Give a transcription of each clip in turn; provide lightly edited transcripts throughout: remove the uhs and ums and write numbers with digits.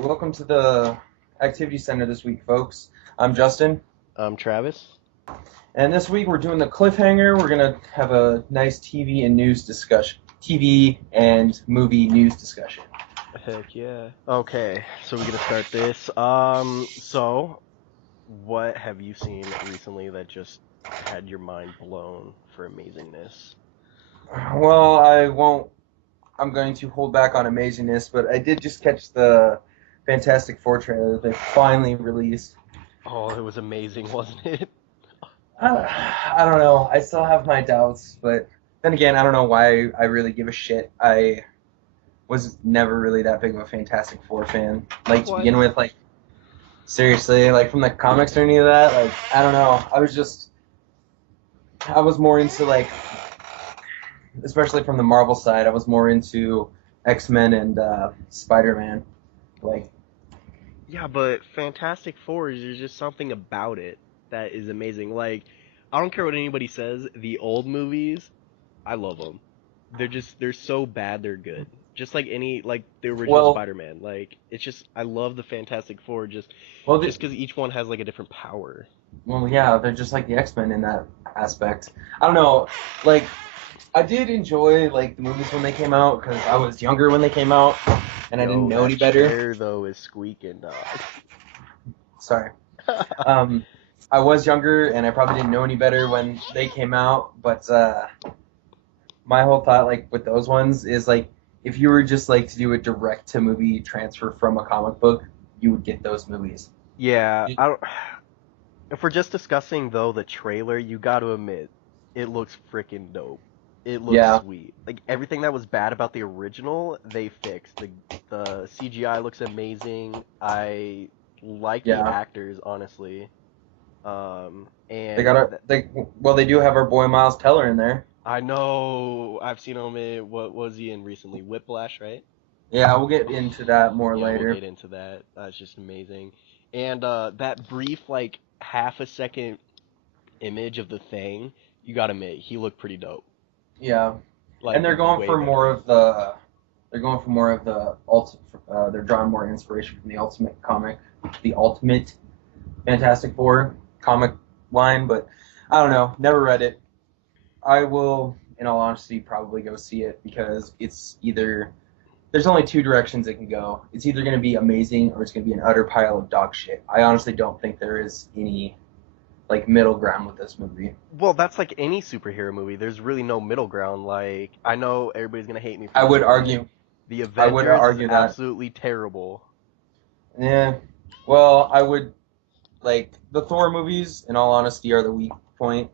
Welcome to the Activity Center this week, folks. I'm Justin, I'm Travis. and this week we're doing the Cliffhanger. We're gonna have a nice TV and news discussion, TV and movie news discussion. Heck yeah. Okay, so we're gonna start this. So what have you seen recently that just had your mind blown for amazingness? Well, I won't. I'm going to hold back on amazingness, but I did just catch the Fantastic Four trailer that they finally released. Oh, it was amazing, wasn't it? I don't know. I still have my doubts, but then again, I don't know why I really give a shit. I was never really that big of a Fantastic Four fan. Like to What? begin with, like seriously, like from the comics or any of that, like I don't know. I was more into like, especially from the Marvel side, I was more into X-Men and Spider-Man. Like, Yeah, but Fantastic Four is there's just something about it that is amazing. Like, I don't care what anybody says, the old movies, I love them. They're so bad they're good. Just like any like the original well, Spider-Man. Like it's just I love the Fantastic Four well, just because each one has like a different power. yeah, they're just like the X-Men in that aspect. I don't know, like I did enjoy like the movies when they came out because I was younger when they came out and I didn't Yo, know any that better. chair though is squeaking, dog. Sorry. Um, I was younger and I probably didn't know any better when they came out, but my whole thought like with those ones is like if you were just like to do a direct to movie transfer from a comic book, you would get those movies. Yeah, I don't. If we're just discussing though the trailer, you got to admit it looks freaking dope. It looks Yeah, sweet. Like everything that was bad about the original, they fixed. The CGI looks amazing. I like the yeah. actors, honestly. They And got our they well they do have our boy Miles Teller in there. I know I've seen him in what was he in recently? Whiplash, right? Yeah, we'll get into that more Yeah, we'll later. get into that. That's just amazing. And that brief like half a second image of the thing, you gotta admit, he looked pretty dope. Yeah, and Like way better. they're going for more of the they're drawing more inspiration from the Ultimate comic, the Ultimate Fantastic Four comic line, but I don't know. Never read it. I will, in all honesty, probably go see it because it's either there's only two directions it can go. It's either going to be amazing or it's going to be an utter pile of dog shit. I honestly don't think there is any like middle ground with this movie. Well, that's like any superhero movie. There's really no middle ground. Like I know everybody's gonna hate me for I this, would but argue. the I would Avengers is argue that. absolutely terrible. Yeah. Well, I would like the Thor movies. In all honesty, are the weak point.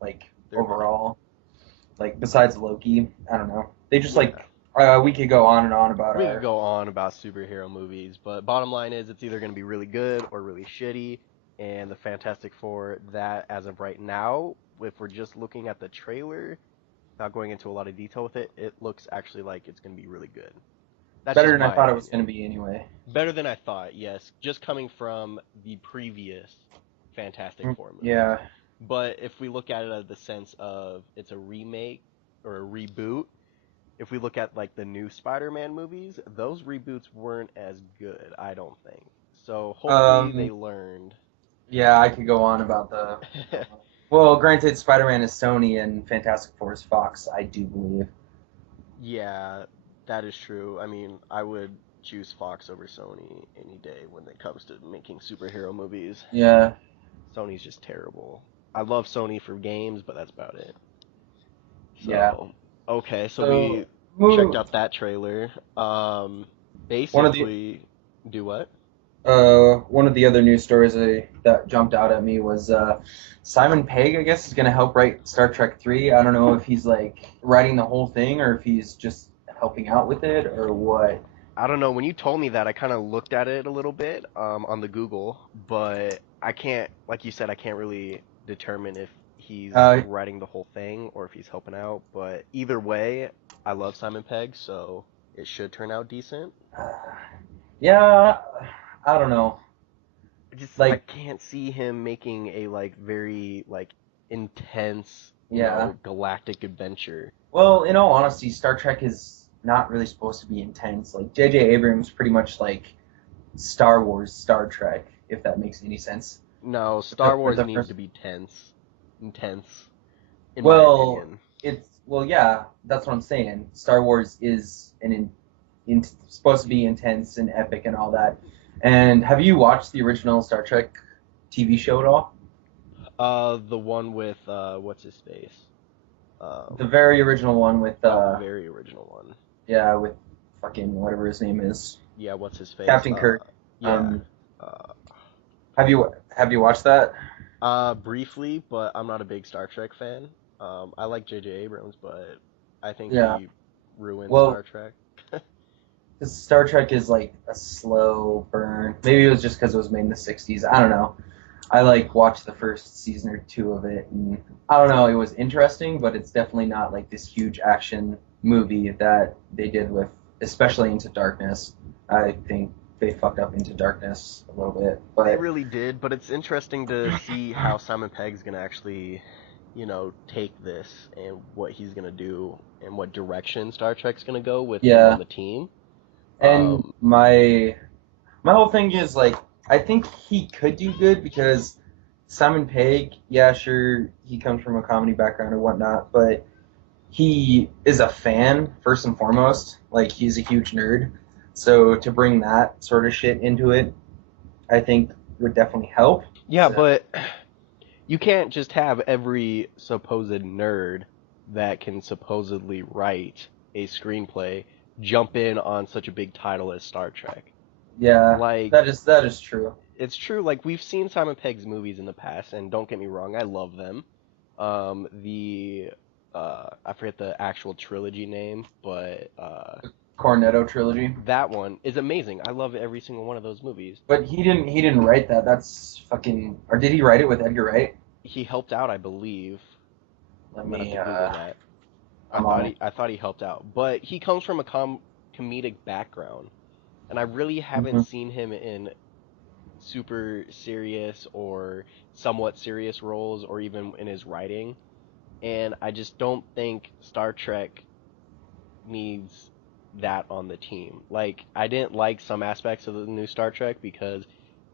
Like They're bad. overall, like besides Loki, I don't know. They just Yeah. like we could go on and on about We could our. go on about superhero movies, but bottom line is it's either going to be really good or really shitty. And the Fantastic Four, that as of right now, if we're just looking at the trailer, not going into a lot of detail with it, it looks actually like it's going to be really good. That's Better just than I my thought it was going opinion. to be anyway. Better than I thought, yes, just coming from the previous Fantastic Four movies. Yeah. But if we look at it as the sense of it's a remake or a reboot, if we look at like the new Spider-Man movies, those reboots weren't as good, I don't think. So hopefully they Um. learned. Yeah, I could go on about the. Well, granted, Spider-Man is Sony and Fantastic Four is Fox. I do believe. Yeah, that is true. I mean, I would choose Fox over Sony any day when it comes to making superhero movies. Yeah. Sony's just terrible. I love Sony for games, but that's about it. Yeah. So, okay, so So, we checked move. out that trailer. One of the Basically, do what? one of the other news stories that jumped out at me was Simon Pegg, I guess, is going to help write Star Trek 3. I don't know if he's like writing the whole thing or if he's just helping out with it or what. I don't know. When you told me that, I kind of looked at it a little bit on the Google, but I can't, like you said, I can't really determine if he's Uh, writing the whole thing or if he's helping out. But either way, I love Simon Pegg, so it should turn out decent. yeah, I don't know. I Like, can't see him making a like very like intense, yeah. galactic adventure. Well, in all honesty, Star Trek is not really supposed to be intense. Like J.J. Abrams pretty much like Star Wars, Star Trek, if that makes any sense. No, The, Star for Wars the needs first, to be intense, in my well, opinion. yeah, that's what I'm saying. Star Wars is supposed to be intense and epic and all that. And have you watched the original Star Trek TV show at all? The one with what's his face? The Um, very original one with oh, the very original one. yeah, with fucking whatever his name is, Yeah, what's his face? Captain Kirk. Yeah. Um, Uh, have you watched that? Briefly, but I'm not a big Star Trek fan. I like J.J. Abrams, but I think Yeah. he ruined Star Well, Trek. 'cause Star Trek is like a slow burn. Maybe it was just because it was made in the '60s. I don't know. I like watched the first season or two of it, and I don't know. It was interesting, but it's definitely not like this huge action movie that they did with, especially Into Darkness. I think they fucked up Into Darkness a little bit, They but really did, but it's interesting to see how Simon Pegg's gonna actually, take this and what he's gonna do and what direction Star Trek's gonna go with him on yeah. the team. And Um, my whole thing is like I think he could do good because Simon Pegg, yeah, sure, he comes from a comedy background or whatnot, but he is a fan first and foremost. Like he's a huge nerd, so to bring that sort of shit into it, I think would definitely help. yeah, So but you can't just have every supposed nerd that can supposedly write a screenplay jump in on such a big title as Star Trek. yeah, Like, that is true. it's true, like, we've seen Simon Pegg's movies in the past, and don't get me wrong, I love them. I forget the actual trilogy name, but Cornetto trilogy, that one is amazing. I love every single one of those movies. but he didn't write that. That's fucking. Or did he write it with Edgar Wright? He helped out, I believe. Let I'm gonna have me. to Google that. I'm on it. I thought he helped out, but he comes from a comedic background, and I really haven't Hmm. seen him in super serious or somewhat serious roles, or even in his writing. And I just don't think Star Trek needs that on the team. Like, I didn't like some aspects of the new Star Trek because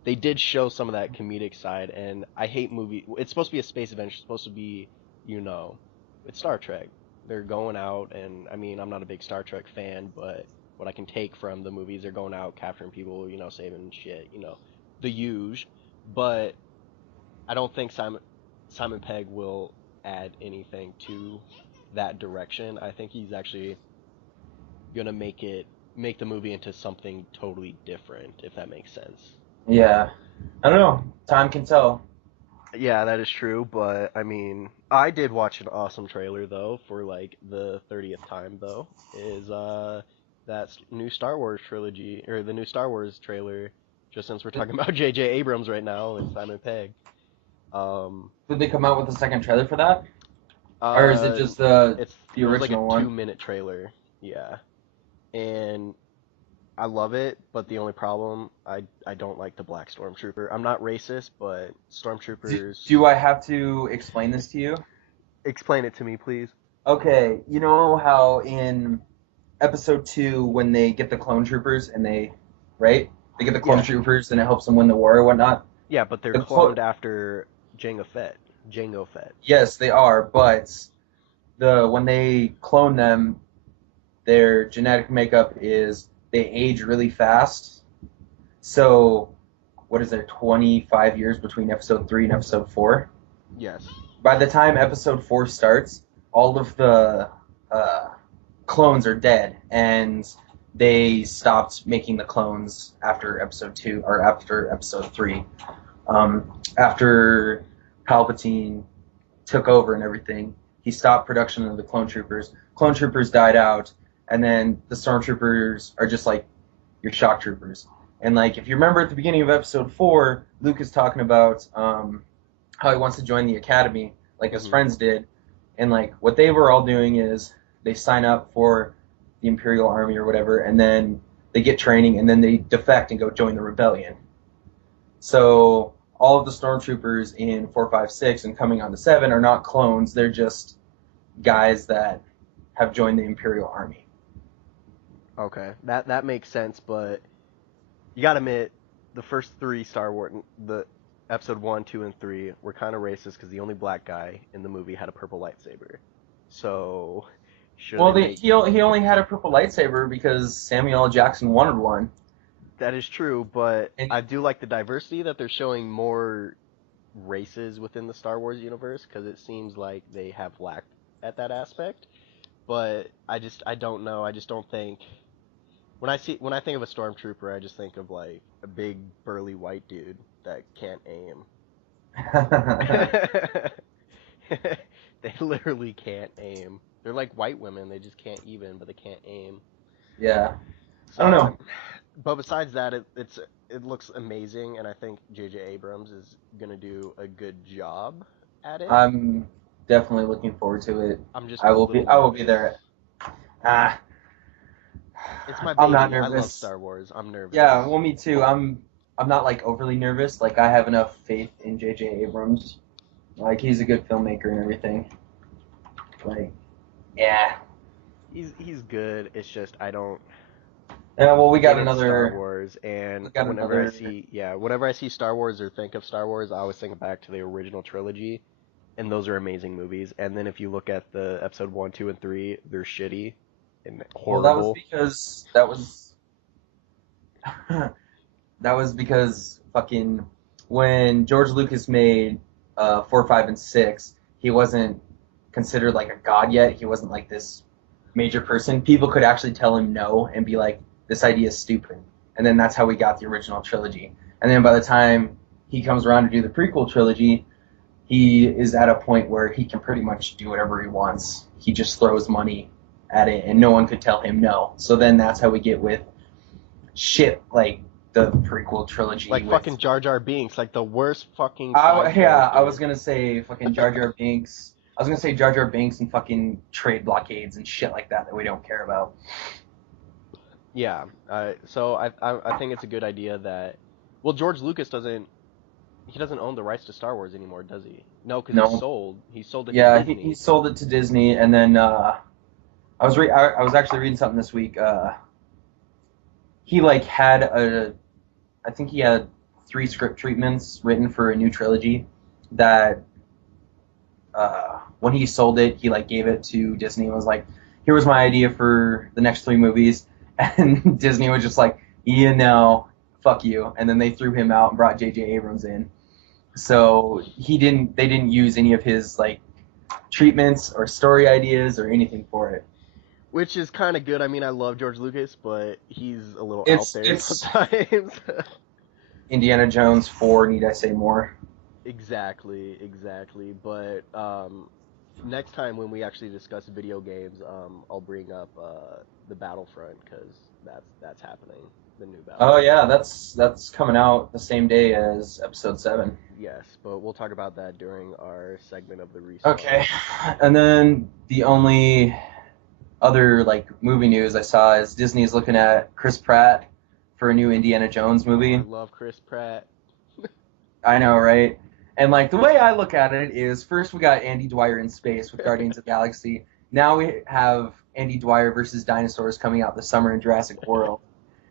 they did show some of that comedic side, and I hate movie. It's supposed to be a space adventure. It's supposed to be, you know, it's Star Trek. They're going out, and I mean, I'm not a big Star Trek fan, but what I can take from the movies, they're going out, capturing people, saving shit, the huge. But I don't think Simon Pegg will add anything to that direction. I think he's actually gonna make the movie into something totally different, if that makes sense. Yeah. I don't know. Time can tell. Yeah, that is true, but I mean, I did watch an awesome trailer though for like the 30th time though. Is that new Star Wars trilogy or the new Star Wars trailer? Just since we're Did, talking about J.J. Abrams right now and Simon Pegg. Um, did they come out with a second trailer for that? Or is it uh, just the it was like a original one? 2 minute trailer, yeah, and I love it, but the only problem, I don't like the black stormtrooper. I'm not racist, but Do, stormtroopers. do I have to explain this to you? Explain it to me, please. Okay, you know how in episode 2 when they get the clone troopers and right? They get the clone Yeah, troopers and it helps them win the war or whatnot. yeah, but they're The clo- cloned after Jango Fett. Jango Fett. yes, they are, but when they clone them, their genetic makeup is they age really fast. So what is there 25 years between episode 3 and episode 4? Yes. By the time episode 4 starts, all of the uh, clones are dead, and they stopped making the clones after episode 2 or after episode 3. After Palpatine took over and everything, he stopped production of the clone troopers. Clone troopers died out, and then the stormtroopers are just like your shock troopers. And like if you remember at the beginning of episode 4, Luke is talking about how he wants to join the academy, like his Hmm. friends did, and like what they were all doing is they sign up for the Imperial Army or whatever, and then they get training, and then they defect and go join the rebellion. So all of the stormtroopers in 4, 5, 6 and coming on to 7 are not clones. They're just guys that have joined the Imperial Army. Okay, that makes sense, but you gotta admit, the first three Star Wars, the episode 1, 2, and 3 were kind of racist because the only black guy in the movie had a purple lightsaber. So, should Well, they make he only had a purple lightsaber because Samuel L. Jackson wanted one. that is true, but And I do like the diversity that they're showing more races within the Star Wars universe because it seems like they have lacked at that aspect. But I don't know. I just don't think when I think of a stormtrooper, I just think of like a big burly white dude that can't aim. They literally can't aim. They're like white women. They just can't even, but they can't aim. yeah, I don't So, know. but besides that, it looks amazing, and I think J.J. Abrams is gonna do a good job at it. I'm definitely looking forward to it. I'm just a little I will be nervous. there. Ah, It's my I'm not baby. I love nervous. Star Wars. I'm Yeah, nervous. well, me too. I'm not like overly nervous. Like I have enough faith in J.J. Abrams. Like he's a good filmmaker and everything. Like, yeah. He's good. It's just I don't. Yeah, well, Again, it's Star Wars, and we got another. whenever I see Star Wars or think of Star Wars, I always think back to the original trilogy, and those are amazing movies. And then if you look at the episode 1, 2, and 3, they're shitty and Well, that was horrible. because that was because fucking when George Lucas made 4, 5, and 6, he wasn't considered like a god yet. He wasn't like this major person. People could actually tell him no and be like, "This idea is stupid." And then that's how we got the original trilogy. And then by the time he comes around to do the prequel trilogy, he is at a point where he can pretty much do whatever he wants. He just throws money at it, and no one could tell him no. So then that's how we get with shit like the prequel trilogy Like with. fucking Jar Jar Binks, like the worst fucking side Yeah, I was character. gonna say fucking Jar Jar Binks. I was gonna say Jar Jar Binks and fucking trade blockades and shit like that we don't care about. Yeah. So I think it's a good idea that, well, George Lucas doesn't own the rights to Star Wars anymore, does he? No, because No, he sold it to yeah, he Disney. sold it to Disney, and then I was actually reading something this week. He like had a I think he had 3 script treatments written for a new trilogy that when he sold it, he like gave it to Disney and was like, "Here was my idea for the next 3 movies," and Disney was just like, "You know, fuck you," and then they threw him out and brought J.J. Abrams in. So they didn't use any of his like treatments or story ideas or anything for it. Which is kind of good. I mean, I love George Lucas, but he's a little out there It's sometimes. Indiana Jones 4. Need I say more? Exactly, exactly. But next time when we actually discuss video games, I'll bring up the Battlefront because that's happening. The new Oh Battlefront. yeah, that's coming out the same day as Episode 7. Yes, but we'll talk about that during our segment of the Okay, restarts. and then the only other like movie news I saw is Disney's looking at Chris Pratt for a new Indiana Jones Oh, I movie. love Chris Pratt. I know, right? And like the way I look at it is first we got Andy Dwyer in space with Guardians of the Galaxy. Now we have Andy Dwyer versus dinosaurs coming out this summer in Jurassic World.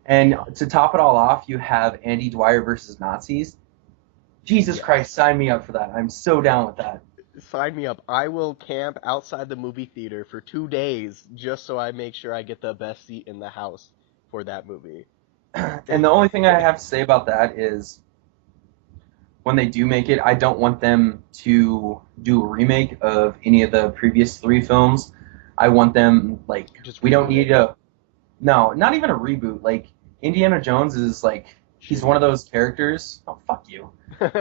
And to top it all off, you have Andy Dwyer versus Nazis. Jesus Yes. Christ, sign me up for that. I'm so down with that. Sign me up. I will camp outside the movie theater for 2 days just so I make sure I get the best seat in the house for that movie. And the only thing I have to say about that is when they do make it, I don't want them to do a remake of any of the previous 3 films. I want them like Just we don't reboot it. need a no, not even a reboot. Like Indiana Jones is like he's one of Shitty. those characters. Oh fuck you.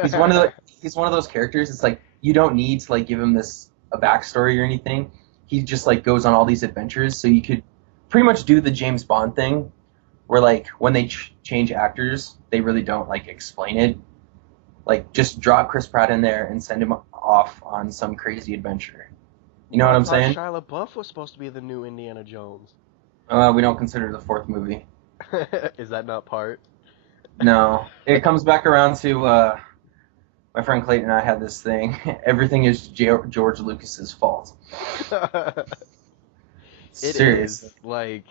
He's one of the he's one of those characters. It's like you don't need to like give him this a backstory or anything. He just like goes on all these adventures. So you could pretty much do the James Bond thing, where like when they change actors, they really don't like explain it. Like just drop Chris Pratt in there and send him off on some crazy adventure. You know But what I I'm thought saying? Shia LaBeouf was supposed to be the new Indiana Jones. We don't consider the 4th movie. Is that not part? No, it comes back around to my friend Clayton and I had this thing. Everything is George Lucas's fault. It is Seriously. like,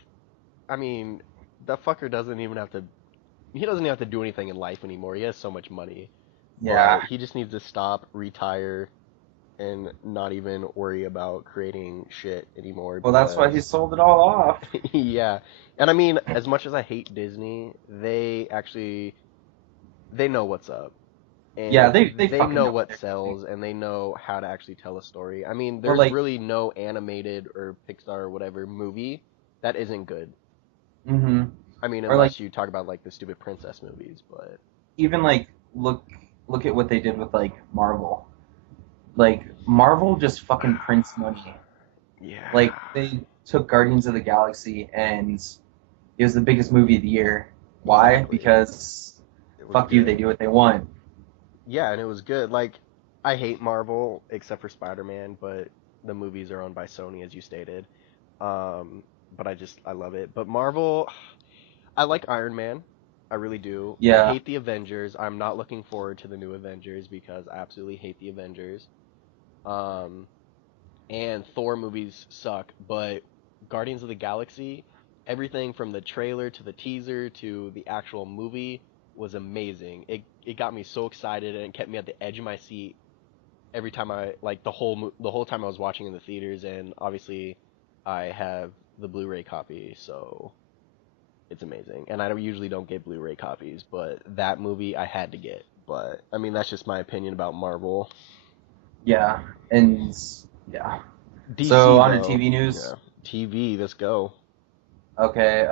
I mean, that fucker doesn't even have to. he doesn't have to do anything in life anymore. He has so much money, but Yeah. he just needs to stop, retire, and not even worry about creating shit anymore Well, that's why he because sold it all off. yeah. And I mean, as much as I hate Disney, they know what's up. Yeah, And they they fucking know know what what they're doing. sells and they know how to actually tell a story. I mean, But there's like, really no animated or Pixar or whatever movie that isn't good. hmm I mean, or like unless you talk about like the stupid princess movies, but even like look at what they did with like Marvel. Like Marvel just fucking prints money. yeah, Like they took Guardians of the Galaxy and it was the biggest movie of the year. Why? exactly. Because It was fuck you, they good. do what they want. Yeah, and it was good. Like I hate Marvel except for Spider-Man, but the movies are owned by Sony as you stated. Um, but I love it. But Marvel, I like Iron Man. I really do. I Yeah, hate the Avengers. I'm not looking forward to the new Avengers because I absolutely hate the Avengers. Um, and Thor movies suck, but Guardians of the Galaxy, everything from the trailer to the teaser to the actual movie was amazing. It got me so excited and it kept me at the edge of my seat every time I like the whole time I was watching in the theaters, and obviously I have the Blu-ray copy, so it's amazing. And I usually don't get Blu-ray copies, but that movie I had to get. But I mean, that's just my opinion about Marvel. yeah, and yeah. So DC on to though, TV news. yeah, TV, let's go. Okay,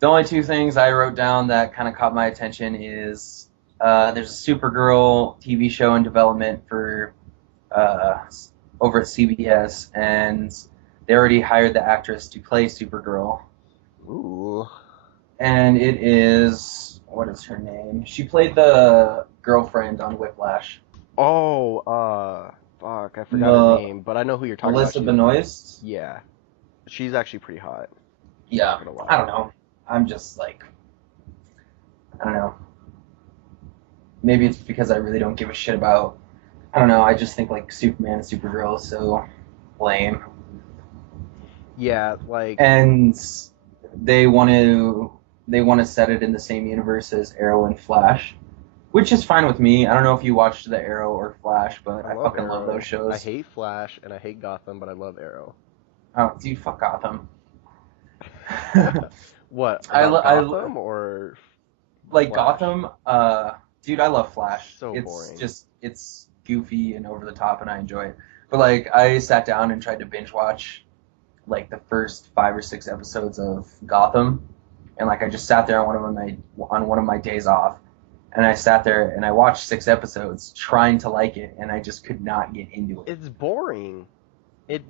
the only two things I wrote down that kind of caught my attention is there's a Supergirl TV show in development for uh, over at CBS, and they already hired the actress to play Supergirl, Ooh. and it is what is her name? She played the girlfriend on Whiplash, Oh, fuck, I forgot her the name, but I know who you're talking about. Melissa She's, Benoist. yeah, she's actually pretty hot. Not Yeah, gonna I lie. don't know. I'm just like I don't know. Maybe it's because I really don't give a shit about. I don't know. I just think like Superman and Supergirl is so lame, Yeah, like, and they want to they want to set it in the same universe as Arrow and Flash, which is fine with me. I don't know if you watched the Arrow or Flash, but I I love fucking love those Arrow. I shows. hate Flash and I hate Gotham, but I love Arrow. Oh, dude, fuck Gotham. What, I, about I Gotham or like Flash? Gotham. Dude, I love Flash. So It's boring. just it's goofy and over the top, and I enjoy it. But like, I sat down and tried to binge watch like the first 5 or 6 episodes of Gotham, and like I just sat there on one of my days off, and I sat there and I watched 6 episodes trying to like it, and I just could not get into it. It's boring.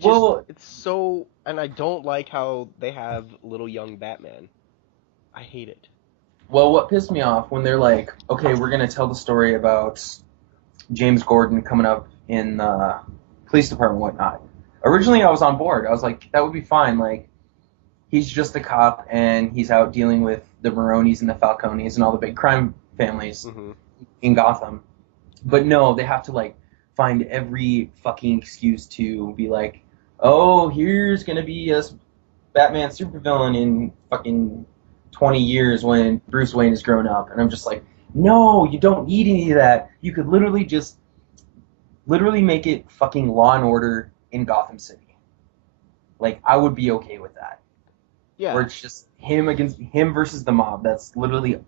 Well, It's so, and I don't like how they have little young Batman. I hate it. what pissed me off when they're like, okay, we're gonna tell the story about James Gordon coming up in the police department and whatnot. Originally, I was on board. I was like, that would be fine. Like, he's just a cop and he's out dealing with the Maronis and the Falcones and all the big crime families Hmm. in Gotham. But no, they have to like find every fucking excuse to be like, oh, here's gonna be a Batman supervillain in fucking 20 years when Bruce Wayne is grown up. And I'm just like, no, you don't need any of that. You could literally make it fucking Law and Order in Gotham City. Like I would be okay with that. Where Yeah, it's just him versus the mob. That's literally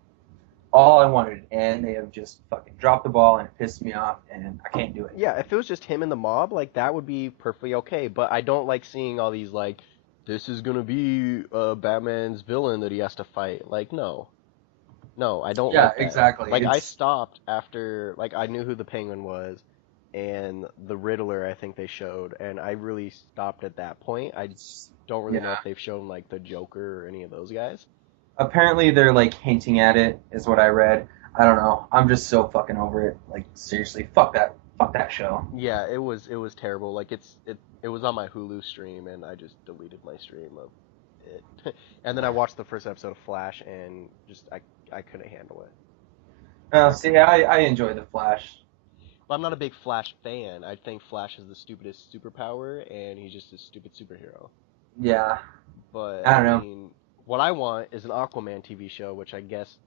all I wanted, and they have just fucking dropped the ball and it pissed me off, and I can't do it. yeah. If it was just him and the mob, like that would be perfectly okay. But I don't like seeing all these like, this is gonna be Batman's villain that he has to fight. Like, no, no, I don't Yeah, like that. exactly. Like, I It's stopped after like I knew who the Penguin was, and the Riddler. I think they showed, and I really stopped at that point. I don't really know yeah. if they've shown like the Joker or any of those guys. Apparently they're like hinting at it, is what I read. I don't know. I'm just so fucking over it. Like seriously, fuck that show. Yeah, it was terrible. Like it was on my Hulu stream and I just deleted my stream of it. And then I watched the first episode of Flash and just I couldn't handle it. See, I enjoy the Flash. But I'm not a big Flash fan. I think Flash is the stupidest superpower and he's just a stupid superhero. Yeah, But I I don't know. mean, what I want is an Aquaman TV show, which I guess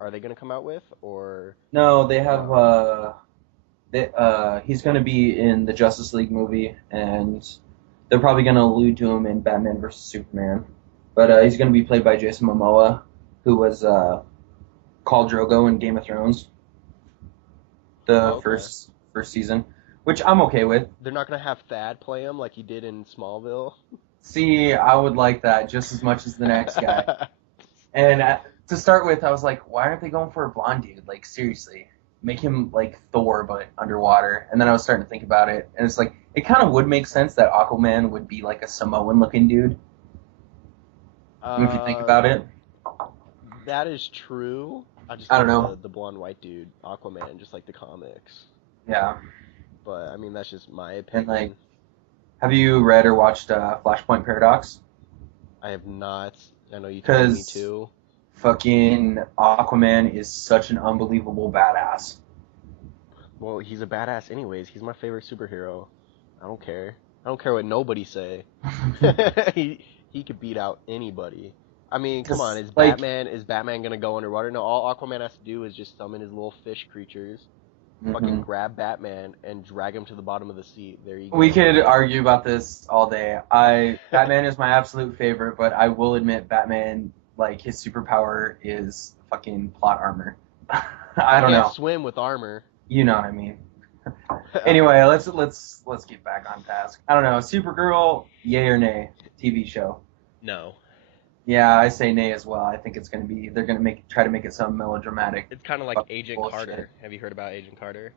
are they gonna come out with, or No, they have no? he's going to be in the Justice League movie, and they're probably going to allude to him in Batman versus Superman. But he's going to be played by Jason Momoa, who was Khal Drogo in Game of Thrones, Oh, the okay. first season, which I'm okay with. They're not gonna have Thad play him like he did in Smallville. See, I would like that just as much as the next guy. And to start with, I was like, why aren't they going for a blonde dude? Like, seriously, make him like Thor but underwater. And then I was starting to think about it, and it's like it kind of would make sense that Aquaman would be like a Samoan-looking dude. If you think Uh, about it, that is true. I just I don't like know. the blonde white dude, Aquaman, just like the comics. Yeah, But I mean, that's just my and like, opinion. have you read or watched Flashpoint Paradox? I have not. I know you told me Because to. fucking Aquaman is such an unbelievable badass. Well, he's a badass anyways. He's my favorite superhero. I don't care. I don't care what nobody say. he he could beat out anybody. I mean, come on, Because like, Is Batman gonna go underwater? No, all Aquaman has to do is just summon his little fish creatures, fucking mhm. grab Batman and drag him to the bottom of the sea. There you We go. could argue about this all day. Batman is my absolute favorite, but I will admit Batman, like, his superpower is fucking plot armor. You I don't can't know. swim with armor. You know what I mean. Anyway, let's get back on task. I don't know. Supergirl, yay or nay? TV show. No. Yeah, I say nay as well. I think it's gonna be they're gonna try to make it some melodramatic It's kind of like fucking Agent bullshit. Carter. Have you heard about Agent Carter?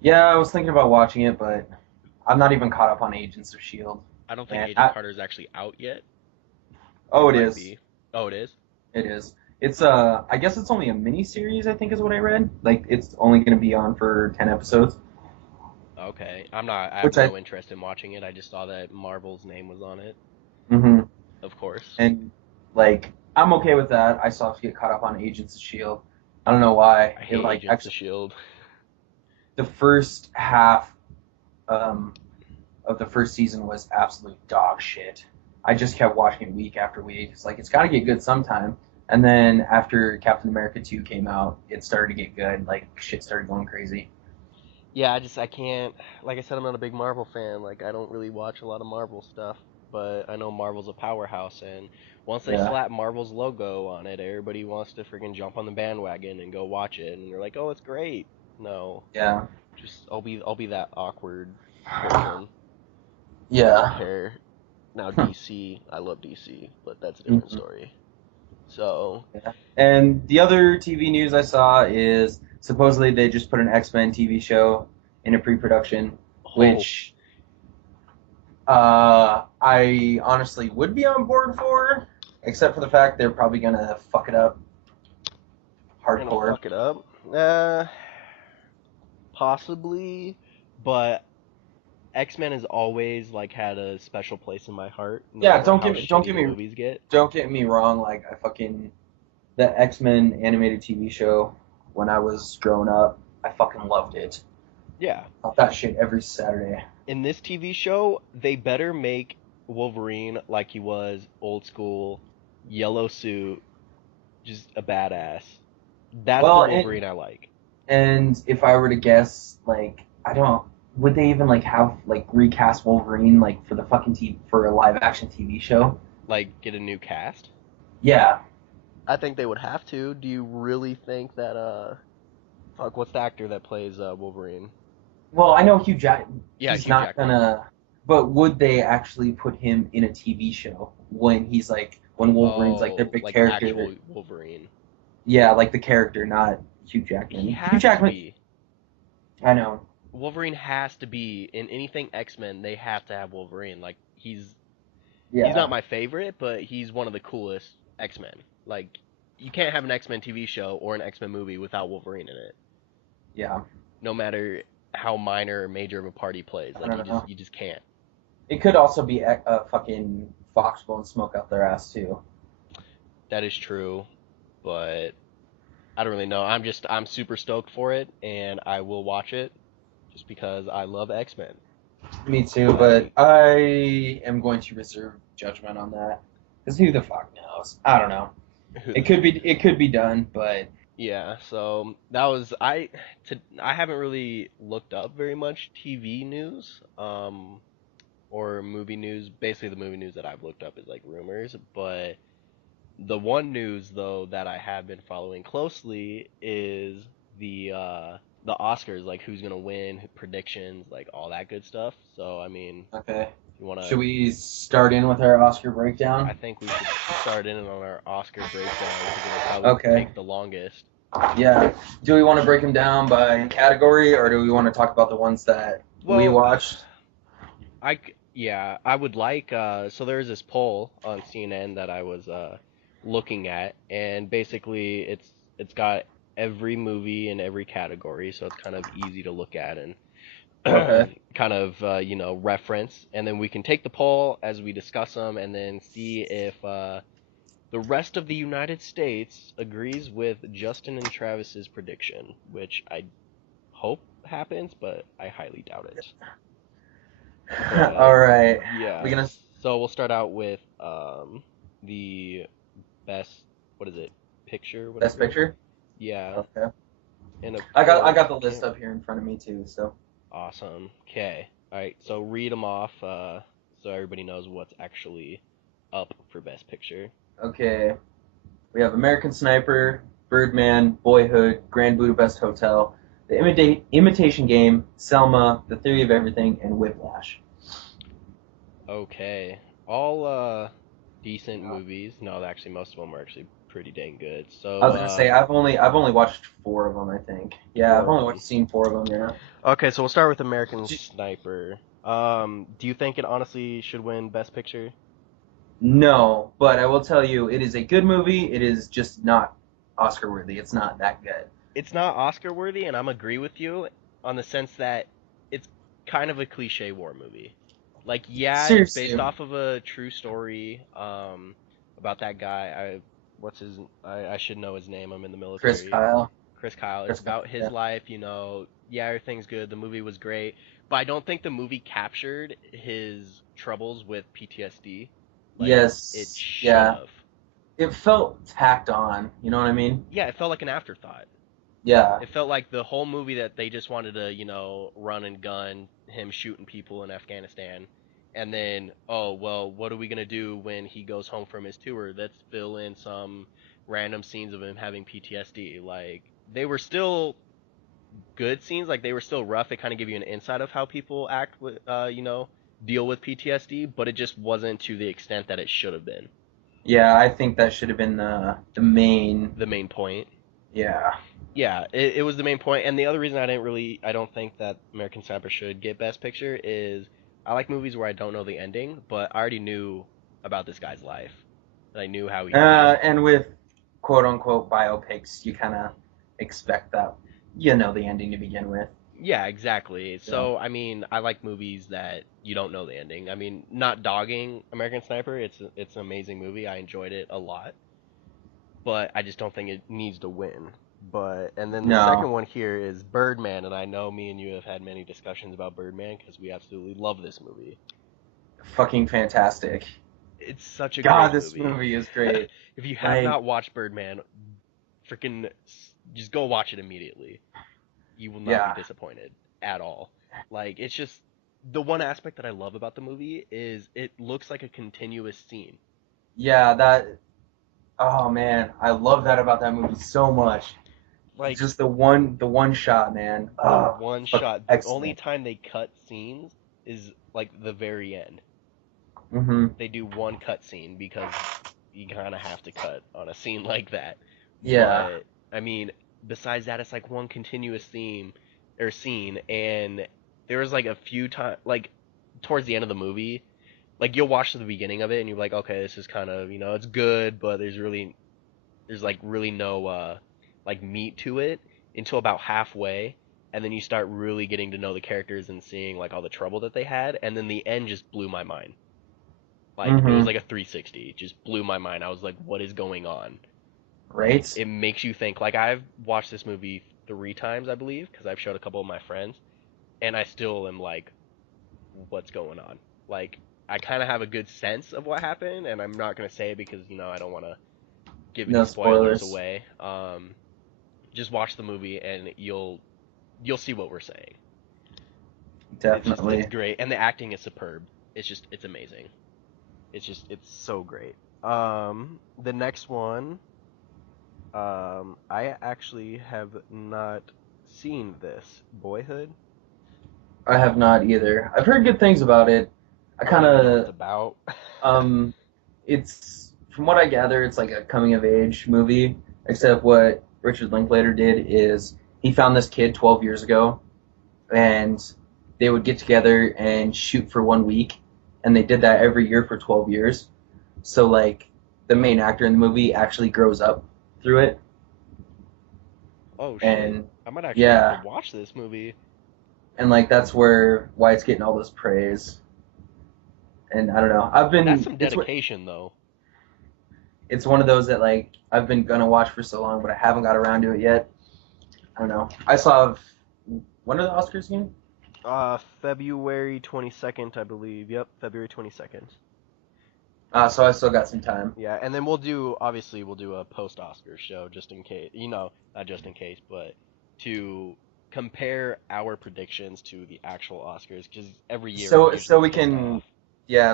Yeah, I was thinking about watching it, but I'm not even caught up on Agents of Shield. I don't think And Agent Carter is actually out yet. It oh, it might is. be. Oh, it is? It is. It's I guess it's only a mini series. I think is what I read. Like it's only going to be on for 10 episodes, Okay. I have which I no interest in watching it. I just saw that Marvel's name was on it. hmm Of course. and like I'm okay with that. I still have to get caught up on Agents of Shield. I don't know why. I It hate like Agents of actually Shield. the first half um, of the first season was absolute dog shit. I just kept watching it week after week. It's like it's got to get good sometime. And then after Captain America 2 came out, it started to get good. Like shit started going crazy. Yeah, I can't. Like I said, I'm not a big Marvel fan. Like I don't really watch a lot of Marvel stuff, but I know Marvel's a powerhouse, and once they Yeah. slap Marvel's logo on it, everybody wants to freaking jump on the bandwagon and go watch it, and they're like, "Oh, it's great." No, Yeah. just I'll be that awkward person. I don't Yeah. care. Now DC, I love DC, but that's a different story. So, Yeah. And the other TV news I saw is supposedly they just put an X-Men TV show in a pre-production, oh, which I honestly would be on board for, except for the fact they're probably gonna fuck it up they're gonna hardcore. fuck it up. Possibly, but X-Men has always like had a special place in my heart, no Yeah, matter how shitty the movies get. don't get me wrong. Like I fucking the X-Men animated TV show when I was growing up, I fucking loved it. Yeah. I thought that shit every Saturday. In this TV show, they better make Wolverine like he was old school, yellow suit, just a badass. That's the Well, Wolverine I like. and if I were to guess, like, I don't, would they even like have like recast Wolverine like for the fucking for a live action TV show? Like, get a new cast? Yeah. I think they would have to. Do you really think that fuck, what's the actor that plays Wolverine? Well, I know Yeah, he's Hugh not Jackman. gonna, but would they actually put him in a TV show when he's like when Wolverine's like their Oh, big like character? actual Wolverine. Yeah, like the character, not Hugh He Jackman. Hugh has to Jackman, be. I know. Wolverine has to be in anything X-Men. They have to have Wolverine. Like he's not Yeah, my favorite, but he's one of the coolest X-Men. Like you can't have an X-Men TV show or an X-Men movie without Wolverine in it. yeah. No matter how minor or major of a part he plays. I Like don't know. you just can't. It could also be a fucking Fox blowing smoke out their ass too. That is true, but I don't really know. I'm super stoked for it and I will watch it just because I love X-Men. Me too, but Like I am going to reserve judgment on that. Because who the fuck knows? I don't know. who the fuck knows? It could be done, but Yeah, so that was I haven't really looked up very much TV news, or movie news. Basically, the movie news that I've looked up is like rumors, but the one news though that I have been following closely is the Oscars, like who's gonna win, predictions, like all that good stuff. So I mean, Okay. if you wanna, Should we start in with our Oscar I breakdown? think we should start in on our Oscar breakdown because it'll probably Okay. take the longest. Yeah. Do we want to break them down by category, or do we want to talk about the ones that we Well, watched? yeah, I would like so there's this poll on CNN that I was looking at, and basically it's got every movie in every category, so it's kind of easy to look at and Okay. kind of reference, and then we can take the poll as we discuss them, and then see if the rest of the United States agrees with Justin and Travis's prediction, which I hope happens, but I highly doubt it. But All right. We yeah, gonna so we'll start out with the best, what is it, picture, best whatever. picture? Yeah, Okay. and of I course got the we list can't. up here in front of me too. So Awesome. Okay. All right. So read them off, so everybody knows what's actually up for best picture. okay, we have American Sniper, Birdman, Boyhood, Grand Budapest Hotel, The Imitation Game, Selma, The Theory of Everything, and Whiplash. Okay. All decent movies. No, actually most of them are actually pretty dang good. I So was gonna say I've only watched four of them. I think. Yeah, I've four of only them. watched seen four of them. Yeah. Okay, so we'll start with American Sniper. Do you think it honestly should win Best Picture? No, but I will tell you, it is a good movie. It is just not Oscar worthy. It's not that good. It's not Oscar worthy, and I'm agree with you on the sense that it's kind of a cliche war movie. Like, yeah, it's based Seriously, off of a true story, about that guy. What's his? I should know his name. I'm in the Chris military. Kyle. Chris Kyle. It's Chris Kyle. about his Yeah. life, yeah, everything's good. The movie was great, but I don't think the movie captured his troubles with PTSD like it Yes. should Yeah. have. It felt tacked on. You know what I mean? Yeah, it felt like an afterthought. Yeah. It felt like the whole movie that they just wanted to, run and gun him shooting people in Afghanistan. And then, oh, well, what are we going to do when he goes home from his tour? Let's fill in some random scenes of him having PTSD. Like, they were still good scenes. Like, they were still rough. They kind of give you an insight of how people act with, deal with PTSD, but it just wasn't to the extent that it should have been. Yeah. I think that should have been the main. The main point. Yeah. Yeah, it was the main point. And the other reason I don't think that American Sniper should get Best Picture is I like movies where I don't know the ending, but I already knew about this guy's life. And I knew how he lived. And with quote unquote biopics, you kind of expect that you know the ending to begin with. Yeah, exactly. So So, I mean, I like movies that you don't know the ending. I mean, not dogging American Sniper. It's an amazing movie. I enjoyed it a lot, but I just don't think it needs to win. But and then the no, second one here is Birdman, and I know me and you have had many discussions about Birdman because we absolutely love this movie. fucking fantastic. It's such a God, great this movie. movie is great. If you have Like, not watched Birdman, freaking just go watch it immediately. You will not be yeah, disappointed at all. Like it's just the one aspect that I love about the movie is it looks like a continuous scene. yeah, that. Oh man, I love that about that movie so much. Like Just the one shot, man. the Oh, one fucking shot, the only excellent. time they cut scenes is like the very end. Mhm. They do one cut scene because you kind of have to cut on a scene like that. Yeah. But I mean, besides that, it's like one continuous theme or scene, and there was like a few times, like towards the end of the movie, like you'll watch the beginning of it and you're like, okay, this is kind of, it's good, but there's like really no like meat to it until about halfway, and then you start really getting to know the characters and seeing like all the trouble that they had, and then the end just blew my mind. Like it was Mhm. like a 360, it just blew my mind. I was like, what is going on? Like Right. it makes you think. Like I've watched this movie 3 times, I believe, because I've showed a couple of my friends, and I still am like, what's going on? Like I kind of have a good sense of what happened, and I'm not gonna say it because I don't want to give any No spoilers spoilers. away. just watch the movie and you'll see what we're saying. It's Definitely. great, and the acting is superb. It's amazing. It's so great. The next one, I actually have not seen this. Boyhood. I have not either. I've heard good things about it. I I don't kind even know what it's of about. um, it's from what I gather, it's like a coming of age movie. Except what Richard Linklater did is he found this kid 12 years ago, and they would get together and shoot for 1 week, and they did that every year for 12 years. So like the main actor in the movie actually grows up through it, Oh shit! and I might actually have to yeah, watch this movie. and like that's why it's getting all this praise. And I don't know. That's some dedication, though. It's one of those that like I've been gonna watch for so long, but I haven't got around to it yet. I don't know. I saw when are the Oscars again? February 22nd, I believe. Yep, February 22nd. So I still got some time. Yeah, and then obviously, we'll do a post-Oscar show just in case, not just in case, but to compare our predictions to the actual Oscars, because every year we're So usually we pissed can off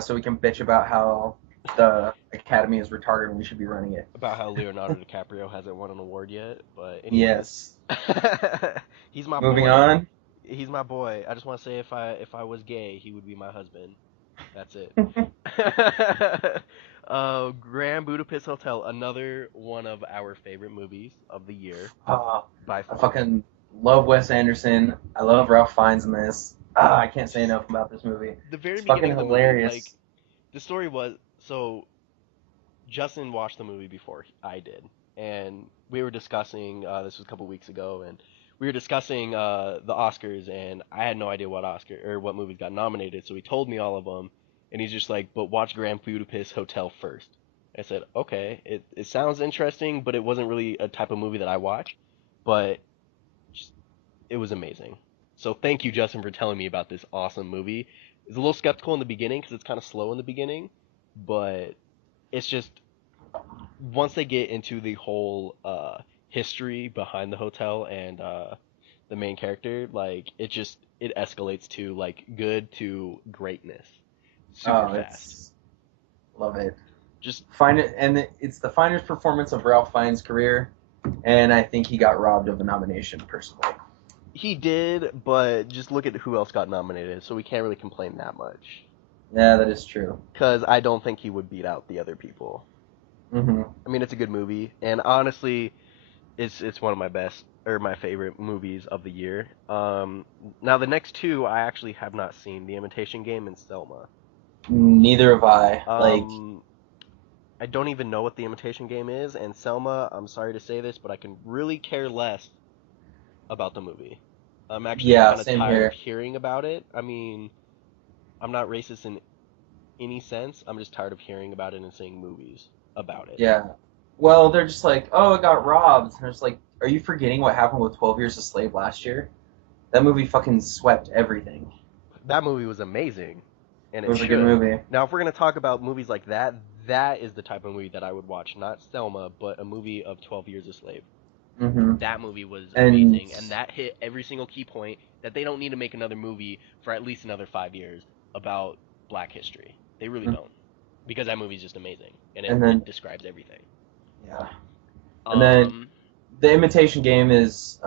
so we can bitch about how the Academy is retarded and we should be running it. about how Leonardo DiCaprio hasn't won an award yet. But anyways, Yes. he's my Moving boy. on. He's my boy. I just want to say if I was gay, he would be my husband. That's it. Grand Budapest Hotel, another one of our favorite movies of the year uh, by I far. fucking love Wes Anderson. I love Ralph Fiennes in this. I can't say enough about this movie. The very It's fucking beginning of the movie, like hilarious. the story was so Justin watched the movie before I did, and we were discussing. This was a couple weeks ago, and we were discussing the Oscars, and I had no idea what Oscar or what movies got nominated, so he told me all of them, and he's just like, "But watch Grand Budapest Hotel first." I said, "Okay, it sounds interesting, but it wasn't really a type of movie that I watch, but just, it was amazing." So thank you, Justin, for telling me about this awesome movie. I was a little skeptical in the beginning because it's kind of slow in the beginning, but it's just once they get into the whole history behind the hotel and the main character, like it escalates to like good to greatness super Oh, fast. it's love it. Just Find it, and it's the finest performance of Ralph Fiennes' career, and I think he got robbed of a nomination personally. he did, but just look at who else got nominated, so we can't really complain that much. Yeah, that is true. Because I don't think he would beat out the other people. Hmm. I mean, it's a good movie, and honestly, it's one of my best or my favorite movies of the year. Now the next two I actually have not seen, The Imitation Game and Selma. Neither have I. Like, Um, I don't even know what The Imitation Game is, and Selma, I'm sorry to say this, but I can really care less about the movie. I'm actually yeah, kind of same tired of here. hearing about it. I mean, I'm not racist in any sense. I'm just tired of hearing about it and seeing movies about it. Yeah. Well, they're just like, oh, it got robbed. And it's like, are you forgetting what happened with 12 Years a Slave last year? That movie fucking swept everything. That movie was amazing, and It it was a good should. movie. Now, if we're gonna talk about movies like that, that is the type of movie that I would watch. Not Selma, but a movie of 12 Years a Slave. Hmm. That movie was And amazing, and that hit every single key point that they don't need to make another movie for at least another 5 years about Black history. They really don't, because that movie's just amazing, and it, and it then describes everything. yeah, and then Um, the Imitation Game is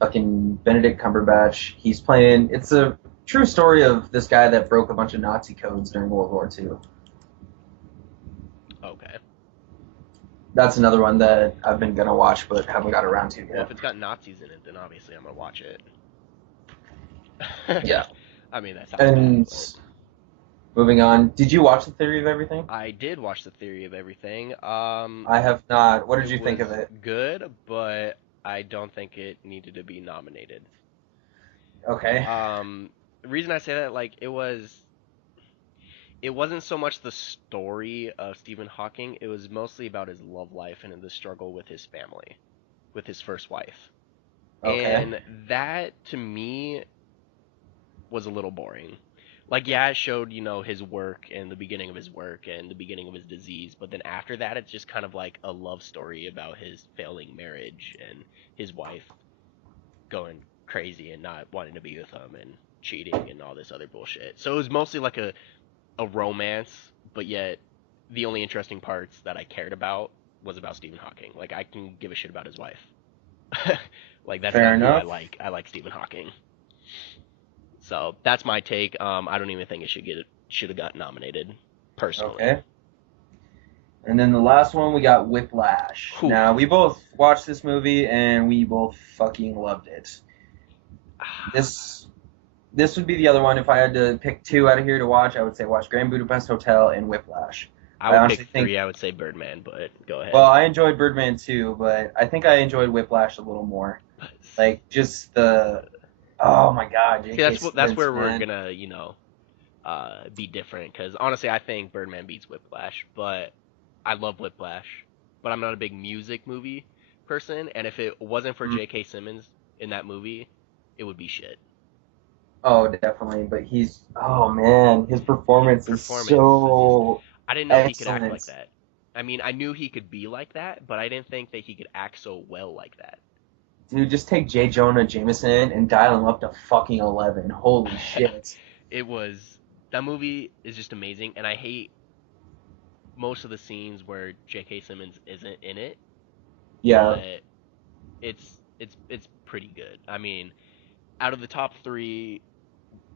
fucking Benedict Cumberbatch. He's playing. It's a true story of this guy that broke a bunch of Nazi codes during World War II. okay. That's another one that I've been gonna watch but haven't got around to Well, if yet. it's got Nazis in it, then obviously I'm gonna watch it. Yeah. I mean, that sounds bad, And but moving on, did you watch The Theory of Everything? I did watch The Theory of Everything. I have not. What did It you think of was it? good, but I don't think it needed to be nominated. Okay. Um, the reason I say that, like, it wasn't so much the story of Stephen Hawking, it was mostly about his love life and the struggle with his family, with his first wife. Okay. And that, to me, was a little boring. Like, yeah, it showed, his work and the beginning of his work and the beginning of his disease, but then after that, it's just kind of like a love story about his failing marriage and his wife going crazy and not wanting to be with him and cheating and all this other bullshit. So it was mostly like a romance, but yet the only interesting parts that I cared about was about Stephen Hawking. Like, I can give a shit about his wife. Like, that's Fair not who I enough. like. I like Stephen Hawking. So that's my take. I don't even think it should have got nominated, personally. Okay. And then the last one, we got Whiplash. Whew. Now, we both watched this movie and we both fucking loved it. This this would be the other one. If I had to pick two out of here to watch, I would say watch Grand Budapest Hotel and Whiplash. I I would pick honestly think, three. I would say Birdman, but go well, ahead. I enjoyed Birdman too, but I think I enjoyed Whiplash a little more. Like, just oh my god, See, J.K. that's Simmons, where we're man. gonna, be different. Because honestly, I think Birdman beats Whiplash, but I love Whiplash. But I'm not a big music movie person, and if it wasn't for Mm. J.K. Simmons in that movie, it would be shit. Oh, definitely. But oh man, his performance is Performance is just, so I didn't know he could act like excellent. that. I mean, I knew he could be like that, but I didn't think that he could act so well like that. Dude, just take J. Jonah Jameson and dial him up to fucking 11. Holy shit. It was That movie is just amazing, and I hate most of the scenes where J.K. Simmons isn't in it, Yeah. but it's pretty good. I mean, out of the top three,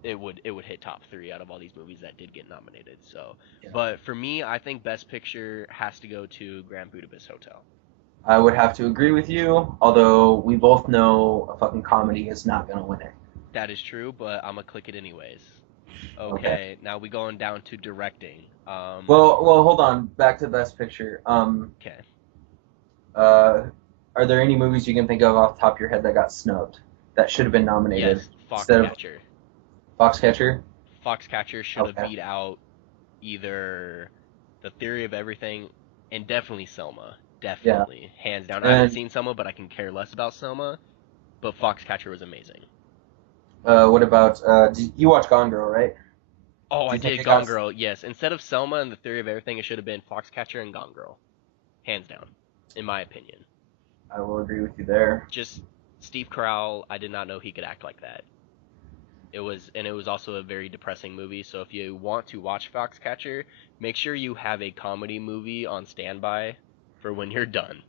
it would hit top three out of all these movies that did get nominated. So, Yeah. but for me, I think Best Picture has to go to Grand Budapest Hotel. I would have to agree with you, although we both know a fucking comedy is not going to win it. That is true, but I'm gonna click it anyways. Okay. Okay, now we going down to directing. Well, hold on. Back to Best Picture. Okay. Uh, are there any movies you can think of off the top of your head that got snubbed that should have been nominated Yes, instead of Foxcatcher. Foxcatcher? Foxcatcher should have Okay. beat out either The Theory of Everything and definitely Selma. Yeah. Definitely. Hands down. I haven't And seen Selma, but I can care less about Selma. But Foxcatcher was amazing. what about you watch Gone Girl, right? Oh, Do I you think did it Gone got? Girl. Yes. Instead of Selma and The Theory of Everything, it should have been Foxcatcher and Gone Girl. Hands down. In my opinion. I will agree with you there. Just Steve Carell, I did not know he could act like that. It was also a very depressing movie. So if you want to watch Foxcatcher, make sure you have a comedy movie on standby for when you're done,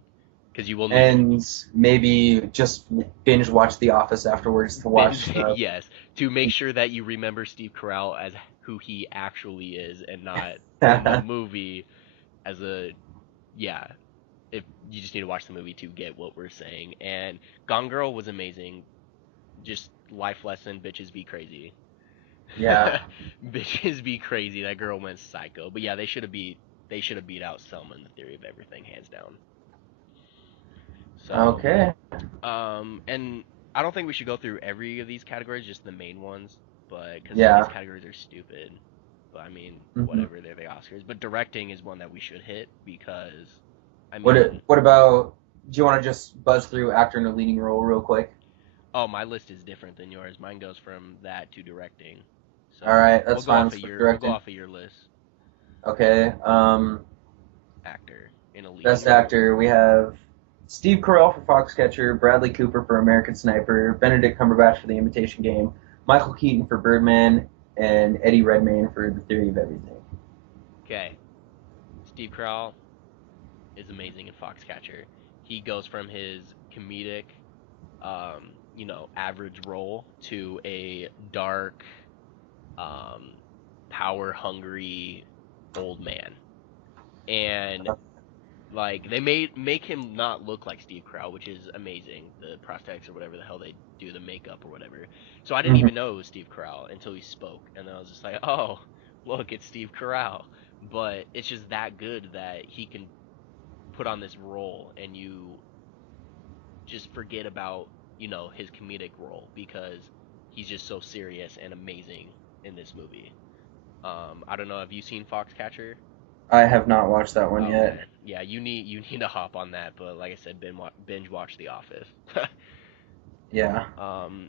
because you will need it. And maybe just binge watch The Office afterwards to watch Binge, yes, to make sure that you remember Steve Carell as who he actually is, and not in the movie as a yeah. If you just need to watch the movie to get what we're saying, and Gone Girl was amazing. Just life lesson: bitches be crazy. Yeah. Bitches be crazy. That girl went psycho. But yeah, they should have beat out Selma in The Theory of Everything, hands down. So, Okay. and I don't think we should go through every of these categories, just the main ones, but because some of these Yeah. categories are stupid. But I mean, hmm whatever, they're the Oscars. But directing is one that we should hit because, I What mean, what about? Do you want to just buzz through actor in a leading role real quick? oh, my list is different than yours. Mine goes from that to directing. All So right, we'll that's go fine. off Let's of go your we'll go directing. off of your list. Okay. Actor in a leading Best role. actor we have Steve Carell for Foxcatcher, Bradley Cooper for American Sniper, Benedict Cumberbatch for The Imitation Game, Michael Keaton for Birdman, and Eddie Redmayne for The Theory of Everything. Okay, Steve Carell is amazing in Foxcatcher. He goes from his comedic, average role to a dark, um, power hungry old man. And like they made make him not look like Steve Carell, which is amazing. The prosthetics or whatever the hell they do, the makeup or whatever. So I didn't Mhm. even know it was Steve Carell until he spoke, and then I was just like, oh, look, it's Steve Carell. But it's just that good that he can put on this role, and you just forget about his comedic role because he's just so serious and amazing in this movie. I don't know. Have you seen Foxcatcher? I have not watched that one Okay, yet. yeah, you need to hop on that. But like I said, binge watch The Office. Yeah.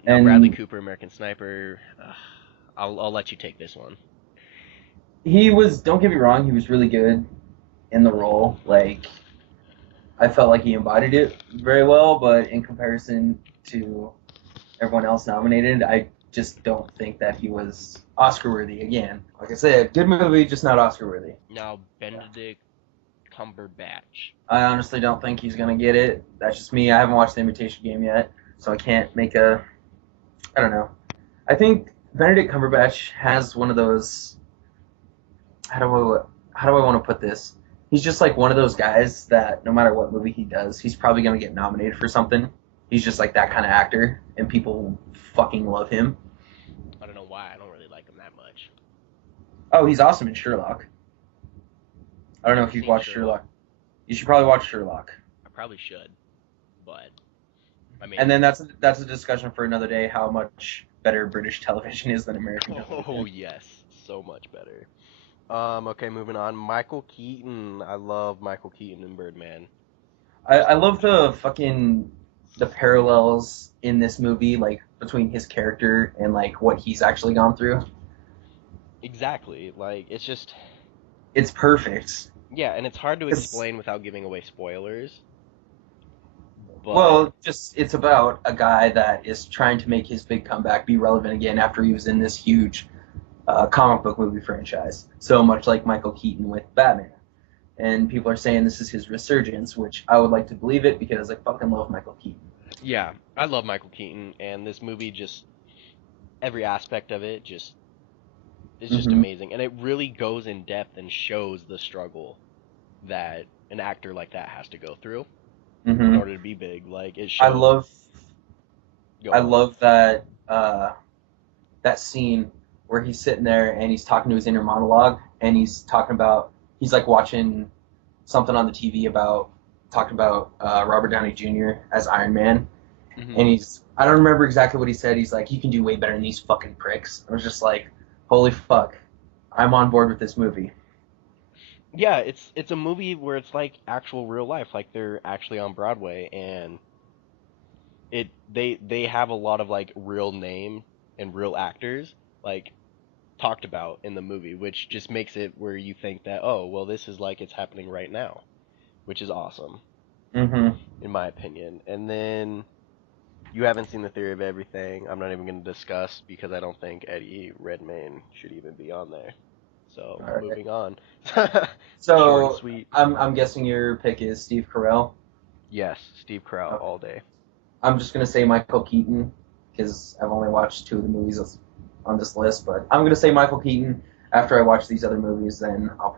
Now Bradley And Cooper, American Sniper. I'll let you take this one. He was. Don't get me wrong. He was really good in the role. Like I felt like he embodied it very well, but in comparison to everyone else nominated, I just don't think that he was Oscar worthy. Again, like I said, good movie, just not Oscar worthy. Now, Yeah. Benedict Cumberbatch. I honestly don't think he's gonna get it. That's just me. I haven't watched the Imitation Game yet, so I can't make a. I don't know. I think Benedict Cumberbatch has one of those. How do how do I want to put this? He's just like one of those guys that no matter what movie he does, he's probably gonna get nominated for something. He's just like that kind of actor, and people fucking love him. I don't know why. I don't really like him that much. Oh, he's awesome in Sherlock. I don't know Never if you've seen watched Sherlock. Sherlock. You should probably watch Sherlock. I probably should, but I And mean, then that's a discussion for another day. How much better British television is than American oh television. yes, so much better. Okay, moving on. Michael Keaton. I love Michael Keaton in Birdman. I love the parallels in this movie, like between his character and like what he's actually gone through. Exactly. Like it's just It's perfect. yeah, and it's hard to It's explain without giving away spoilers, but well, just it's about a guy that is trying to make his big comeback, be relevant again after he was in this huge comic book movie franchise. So much like Michael Keaton with Batman. And people are saying this is his resurgence, which I would like to believe it because I fucking love Michael Keaton. yeah, I love Michael Keaton and this movie just every aspect of it just is just Mm-hmm. amazing and it really goes in depth and shows the struggle that an actor like that has to go through in Mm-hmm. order to be big. Like it I shows love go I on. love that scene where he's sitting there and he's talking to his inner monologue and he's talking about he's like watching something on the TV about talking about Robert Downey Jr. as Iron Man Hmm. and he's I don't remember exactly what he said. He's like, you can do way better than these fucking pricks. I was just like, holy fuck, I'm on board with this movie. Yeah, it's a movie where it's like actual real life, like they're actually on Broadway and they have a lot of like real name and real actors like talked about in the movie, which just makes it where you think that oh well this is like it's happening right now, which is awesome Mm-hmm. in my opinion. And then you haven't seen The Theory of Everything. I'm not even going to discuss because I don't think Eddie Redmayne should even be on there. So All right. moving on. Short and So sweet. I'm guessing your pick is Steve Carell. Yes, Steve Carell Okay. all day. I'm just gonna say Michael Keaton because I've only watched two of the movies on this list, but I'm gonna say Michael Keaton. After I watch these other movies, then I'll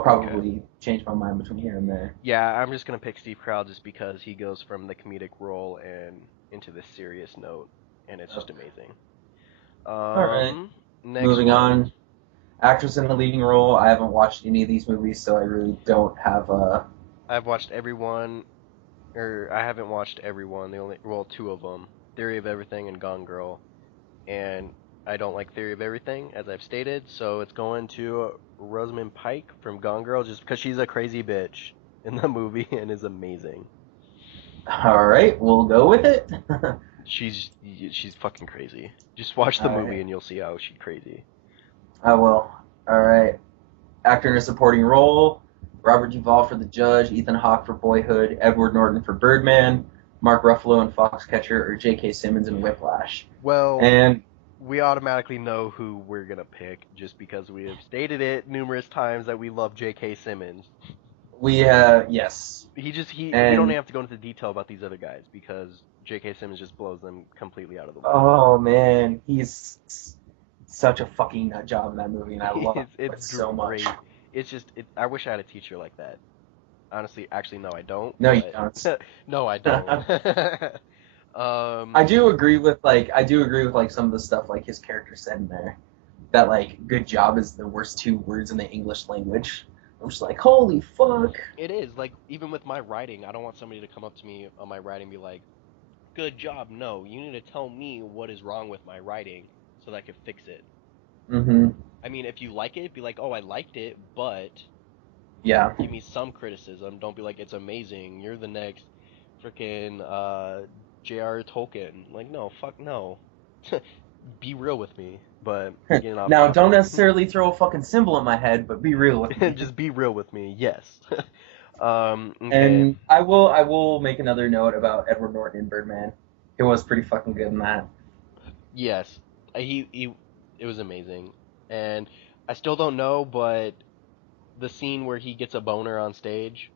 Okay. probably change my mind between here and there. Yeah, I'm just gonna pick Steve Carell just because he goes from the comedic role and into the serious note, and it's just Okay. amazing. All right. Next Moving one. on. Actress in the leading role. I haven't watched any of these movies, so I really don't have a. I've watched everyone, or I haven't watched everyone. The only, well, two of them, Theory of Everything and Gone Girl, and I don't like Theory of Everything, as I've stated, so it's going to Rosamund Pike from Gone Girl, just because she's a crazy bitch in the movie and is amazing. All right, we'll go with it. She's she's fucking crazy. Just watch the All movie right, and you'll see how she's crazy. I will. All right. Actor in a supporting role: Robert Duvall for The Judge, Ethan Hawke for Boyhood, Edward Norton for Birdman, Mark Ruffalo in Foxcatcher, or J.K. Simmons in Whiplash. Well, And we automatically know who we're gonna pick just because we have stated it numerous times that we love J.K. Simmons. we yes, He we don't and have to go into detail about these other guys because J.K. Simmons just blows them completely out of the water. oh man, he's such a fucking nut job in that movie, and I love It's it so much. great. It's just I wish I had a teacher like that. Honestly, actually no, I don't. No, you But don't. no, I don't. I um, do agree with like some of the stuff like his character said in there. That like good job is the worst two words in the English language. I'm just like, holy fuck. it is like even with my writing, I don't want somebody to come up to me on my writing and be like, "Good job." No, you need to tell me what is wrong with my writing so that I can fix it. Mm-hmm. I mean, if you like it, be like, "Oh, I liked it," but Yeah. give me some criticism. Don't be like, "It's amazing. You're the next freaking J.R. Tolkien." Like, no, fuck no. be real with me. But we're getting off Now, don't topic. necessarily throw a fucking symbol in my head, but be real with me. Just be real with me. Yes. Okay. And I will make another note about Edward Norton in Birdman. He was pretty fucking good in that. Yes. It was amazing. And I still don't know, but the scene where he gets a boner on stage,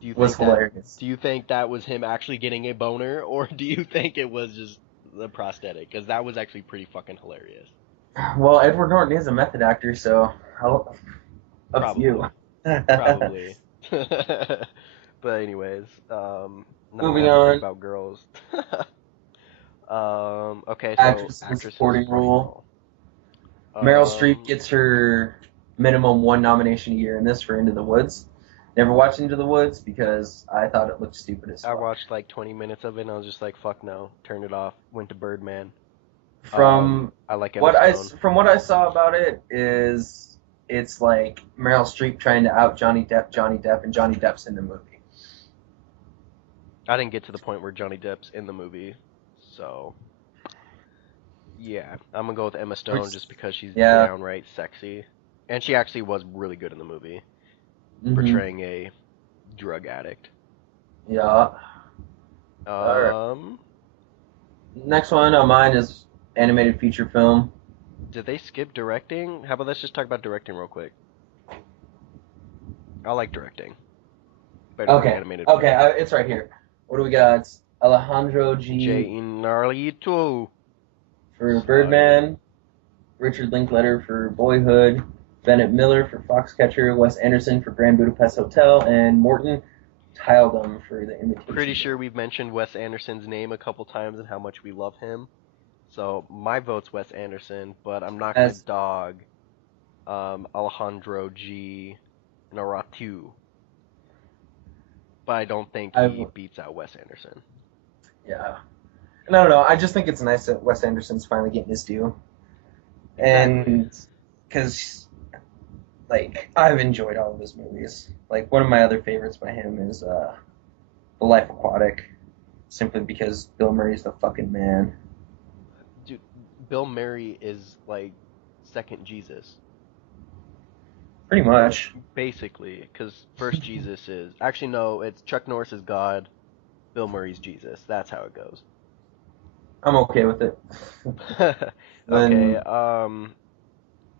do you Was think that hilarious. do you think that was him actually getting a boner, or do you think it was just the prosthetic? Because that was actually pretty fucking hilarious. Well, Edward Norton is a method actor, so up to you. Probably. Probably. But anyways, now we Moving have to think on, about girls. Okay, so actress in actress in supporting supporting role. role. Meryl Streep Um, gets her minimum one nomination a year in this for Into the Woods. Never watched Into the Woods because I thought it looked stupid as I fuck. watched like 20 minutes of it and I was just like, fuck no, turned it off, went to Birdman. From I like Emma Stone. from what I saw about it is it's like Meryl Streep trying to out Johnny Depp, and Johnny Depp's in the movie. I didn't get to the point where Johnny Depp's in the movie, so yeah, I'm gonna go with Emma Which, Stone just because she's yeah, downright sexy, and she actually was really good in the movie, hmm portraying a drug addict. yeah. All right. Um, Next one on mine is animated feature film. did they skip directing? How about let's just talk about directing real quick. I like directing better than Okay, animated okay, feature. it's right here. What do we got? It's Alejandro J. G. Inarritu. for Sorry. Birdman, Richard Linklater for Boyhood, Bennett Miller for Foxcatcher, Wes Anderson for Grand Budapest Hotel, and Morton Tyldum for The Pretty Imitation sure Game. we've mentioned Wes Anderson's name a couple times and how much we love him. So my vote's Wes Anderson, but I'm not gonna As dog Alejandro G. Inarritu. But I don't think I, he beats out Wes Anderson. yeah, and I don't know. I just think it's nice that Wes Anderson's finally getting his due, Exactly. and because like I've enjoyed all of his movies. Like one of my other favorites by him is The Life Aquatic, simply because Bill Murray's the fucking man. Dude, Bill Murray is like second Jesus. Pretty much. Basically, because first Jesus is actually no, it's Chuck Norris is God, Bill Murray's Jesus. That's how it goes. I'm okay with it. Okay, Then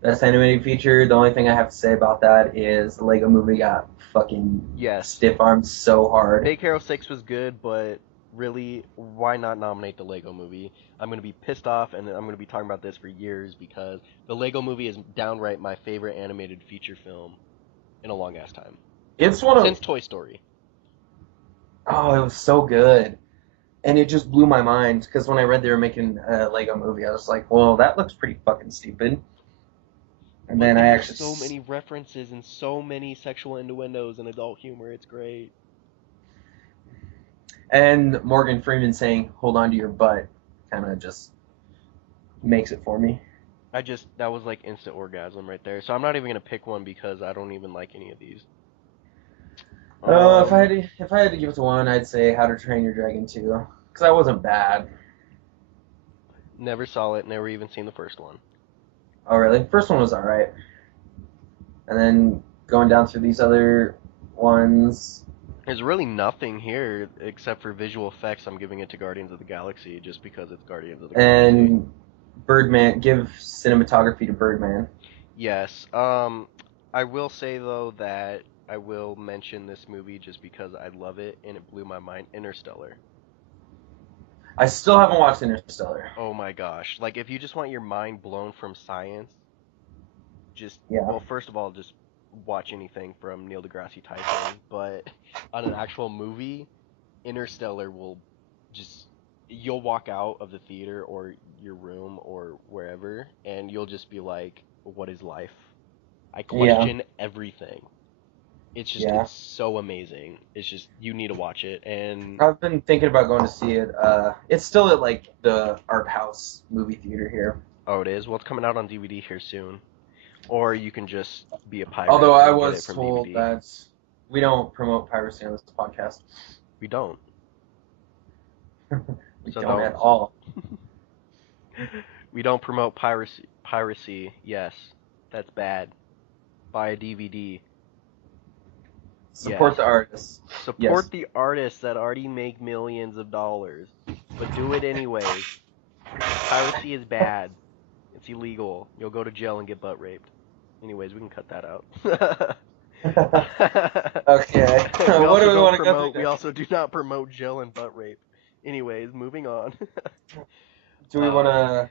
best animated feature. The only thing I have to say about that is the Lego Movie got fucking yes. stiff armed so hard. Big Hero 6 was good, but really, why not nominate the Lego Movie? I'm going to be pissed off, and I'm going to be talking about this for years because the Lego Movie is downright my favorite animated feature film in a long ass time. It's one of Since Toy Story. oh, it was so good, and it just blew my mind because when I read they were making a Lego Movie, I was like, well, that looks pretty fucking stupid. And But then I there's actually so many references and so many sexual innuendos and adult humor. It's great. and Morgan Freeman saying "Hold on to your butt" kind of just makes it for me. That was like instant orgasm right there. So I'm not even going to pick one because I don't even like any of these. Um, If I had to give it to one, I'd say How to Train Your Dragon 2, because I wasn't bad. Never saw it, never even seen the first one. Oh really? First one was all right, and then going down through these other ones, There's really nothing here except for visual effects. I'm giving it to Guardians of the Galaxy just because it's Guardians of the Galaxy. and Birdman, give cinematography to Birdman. Yes. I will say though that I will mention this movie just because I love it and it blew my mind. Interstellar. I still haven't watched Interstellar. Oh my gosh. Like if you just want your mind blown from science, just Yeah, well, first of all, just watch anything from Neil deGrasse Tyson. But on an actual movie, Interstellar will just you'll walk out of the theater or your room or wherever, and you'll just be like, "What is life?" I yeah, question everything. yeah. It's so amazing. It's just you need to watch it. And I've been thinking about going to see it. It's still at like the art house movie theater here. oh, it is. Well, it's coming out on DVD here soon. Or you can just be a pirate Although I and get it was from told DVD. that we don't promote piracy on this podcast. We don't. We So don't at don't. all. We don't promote piracy. Piracy, yes, that's bad. Buy a DVD, yes. Support the artists. Support Yes. the artists that already make millions of dollars, but do it anyways. Piracy is bad. It's illegal. You'll go to jail and get butt raped. Anyways, we can cut that out. Okay. we What also do we don't want to go promote. through We next? also do not promote jail and butt rape. Anyways, moving on. Do we want um, to?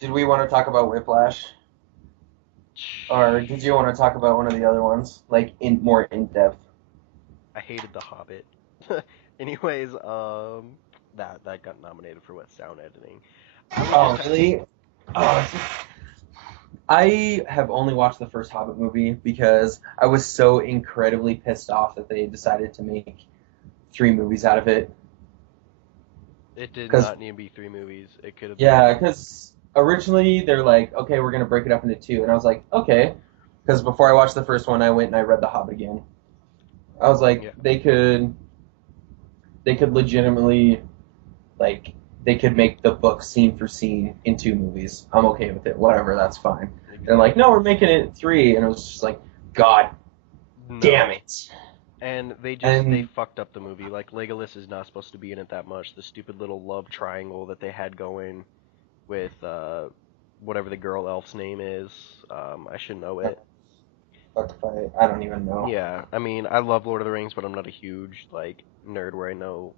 Did we want to talk about Whiplash, or did you want to talk about one of the other ones, like in more in depth? I hated The Hobbit. Anyways, that got nominated for what sound editing. I was just Oh, kind of really? Oh, I have only watched the first Hobbit movie because I was so incredibly pissed off that they decided to make three movies out of it. it did Because not need to be three movies. It could have yeah, been. because originally they're like, okay, we're gonna break it up into two, and I was like, okay. Because before I watched the first one, I went and I read The Hobbit again. I was like, Yeah. they could legitimately like they could make the book scene for scene in two movies. I'm okay with it. Whatever, that's fine. They're like, no, we're Exactly. making it three, and it was just like, God damn No. it. And they And fucked up the movie. Like Legolas is not supposed to be in it that much. The stupid little love triangle that they had going with whatever the girl elf's name is. I should know it. fuck if I don't even know. Yeah, I mean, I love Lord of the Rings, but I'm not a huge like nerd where I know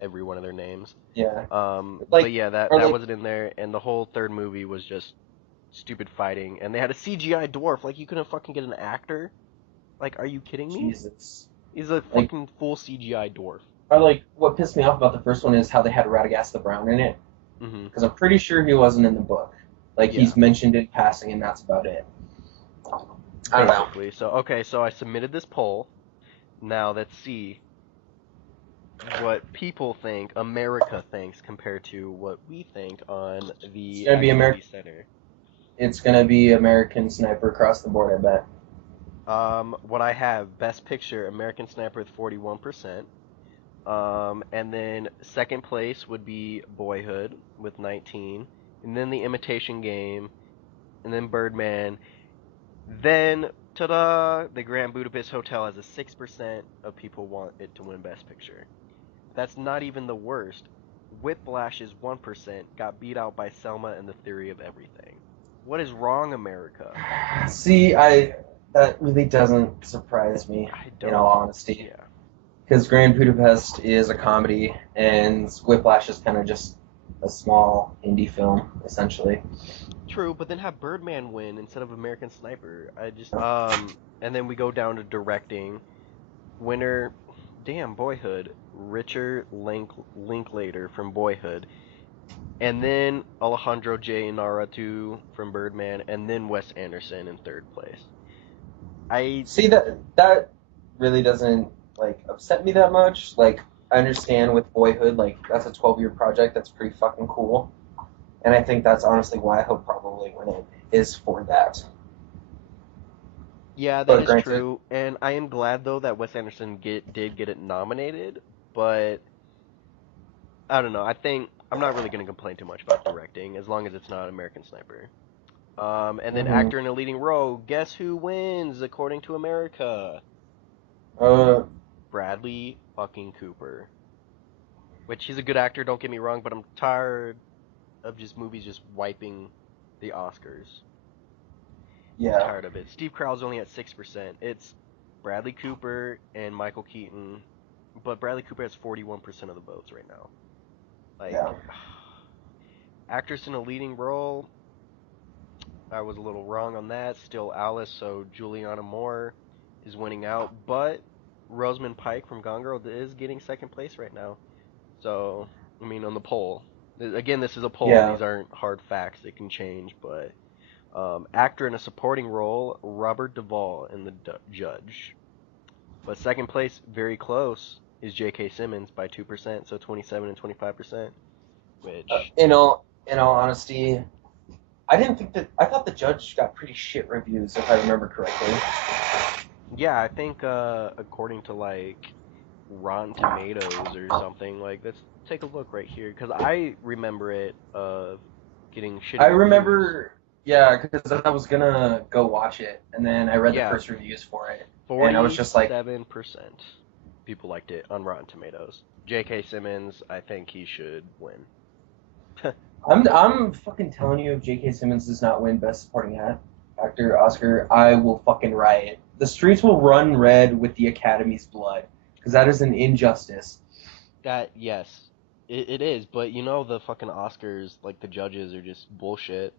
every one of their names. Yeah, But like yeah, that or that like wasn't in there, and the whole third movie was just stupid fighting, and they had a CGI dwarf. Like you couldn't fucking get an actor. Like, are you kidding me? Jesus. He's a Like fucking full CGI dwarf. or like what pissed me off about the first one is how they had Radagast the Brown in it Hmm. because I'm pretty sure he wasn't in the book. Like Yeah, he's mentioned in passing, and that's about it. I don't know. basically. So okay, so I submitted this poll. Now let's see what people think, America thinks, compared to what we think on It's the gonna be Activity American. Center. It's gonna be American Sniper across the board. I bet. What I have, Best Picture, American Sniper with 41%. And then second place would be Boyhood with 19, and then The Imitation Game, and then Birdman. Then, ta-da! The Grand Budapest Hotel has a 6% of people want it to win Best Picture. That's not even the worst. Whiplash is 1%, got beat out by Selma and The Theory of Everything. What is wrong, America? See, I that really doesn't surprise me, I in all don't. honesty, Yeah. because Grand Budapest is a comedy, and Whiplash is kind of just a small indie film, essentially. True, but then have Birdman win instead of American Sniper. And then we go down to directing. Winner, damn, Boyhood. Linklater from Boyhood, and then Alejandro J. Inarritu from Birdman, and then Wes Anderson in third place. I See that really doesn't like upset me that much. Like I understand with Boyhood, like that's a 12-year project. That's pretty fucking cool, and I think that's honestly why he'll probably win it is for that. Yeah, that But is granted, true, and I am glad though that Wes Anderson did get it nominated, but I don't know. I think I'm not really gonna complain too much about directing as long as it's not American Sniper. And then hmm actor in a leading role. Guess who wins according to America? uh, Bradley fucking Cooper. Which he's a good actor, don't get me wrong, but I'm tired of just movies just wiping the Oscars. I'm yeah, tired of it. Steve Carell's only at 6%. It's Bradley Cooper and Michael Keaton, but Bradley Cooper has 41% of the votes right now. Like, yeah. actress in a leading role, I was a little wrong on that. Still Alice, so Juliana Moore is winning out, but Rosamund Pike from Gone Girl is getting second place right now. So, I mean, on the poll. Again, this is a poll. Yeah. These aren't hard facts. They can change, but actor in a supporting role, Robert Duvall in The Judge. But second place, very close, is J.K. Simmons by 2%, so 27 and 25%, which, In all honesty, I thought the judge got pretty shit reviews if I remember correctly. yeah, I think according to like Rotten Tomatoes or something, like let's take a look right here, because I remember it getting I shitty reviews. remember, yeah, because I was gonna go watch it, and then I read the Yeah, first reviews for it, and I was just like, 47% people liked it on Rotten Tomatoes. J.K. Simmons, I think he should win. I'm fucking telling you, if J.K. Simmons does not win Best Supporting Actor Oscar, I will fucking riot. The streets will run red with the Academy's blood, because that is an injustice. That, yes, it is, but you know the fucking Oscars, like the judges are just bullshit.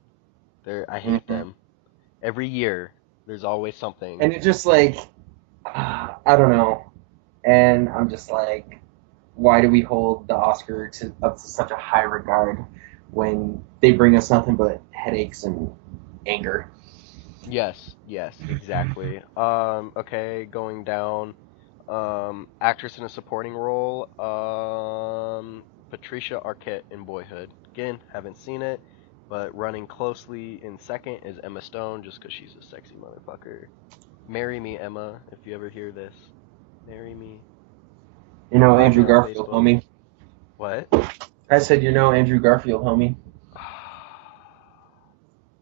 I hate Hmm. them. Every year, there's always something. And it just like, I don't know. And I'm just like, why do we hold the Oscar up to such a high regard when they bring us nothing but headaches and anger? Yes, yes, exactly. Okay, going down. Actress in a supporting role. Patricia Arquette in Boyhood. Again, haven't seen it, but running closely in second is Emma Stone, just 'cause she's a sexy motherfucker. Marry me, Emma, if you ever hear this. Marry me. You know Follow me Andrew on Garfield, Facebook. homie. What? I said, you know Andrew Garfield, homie.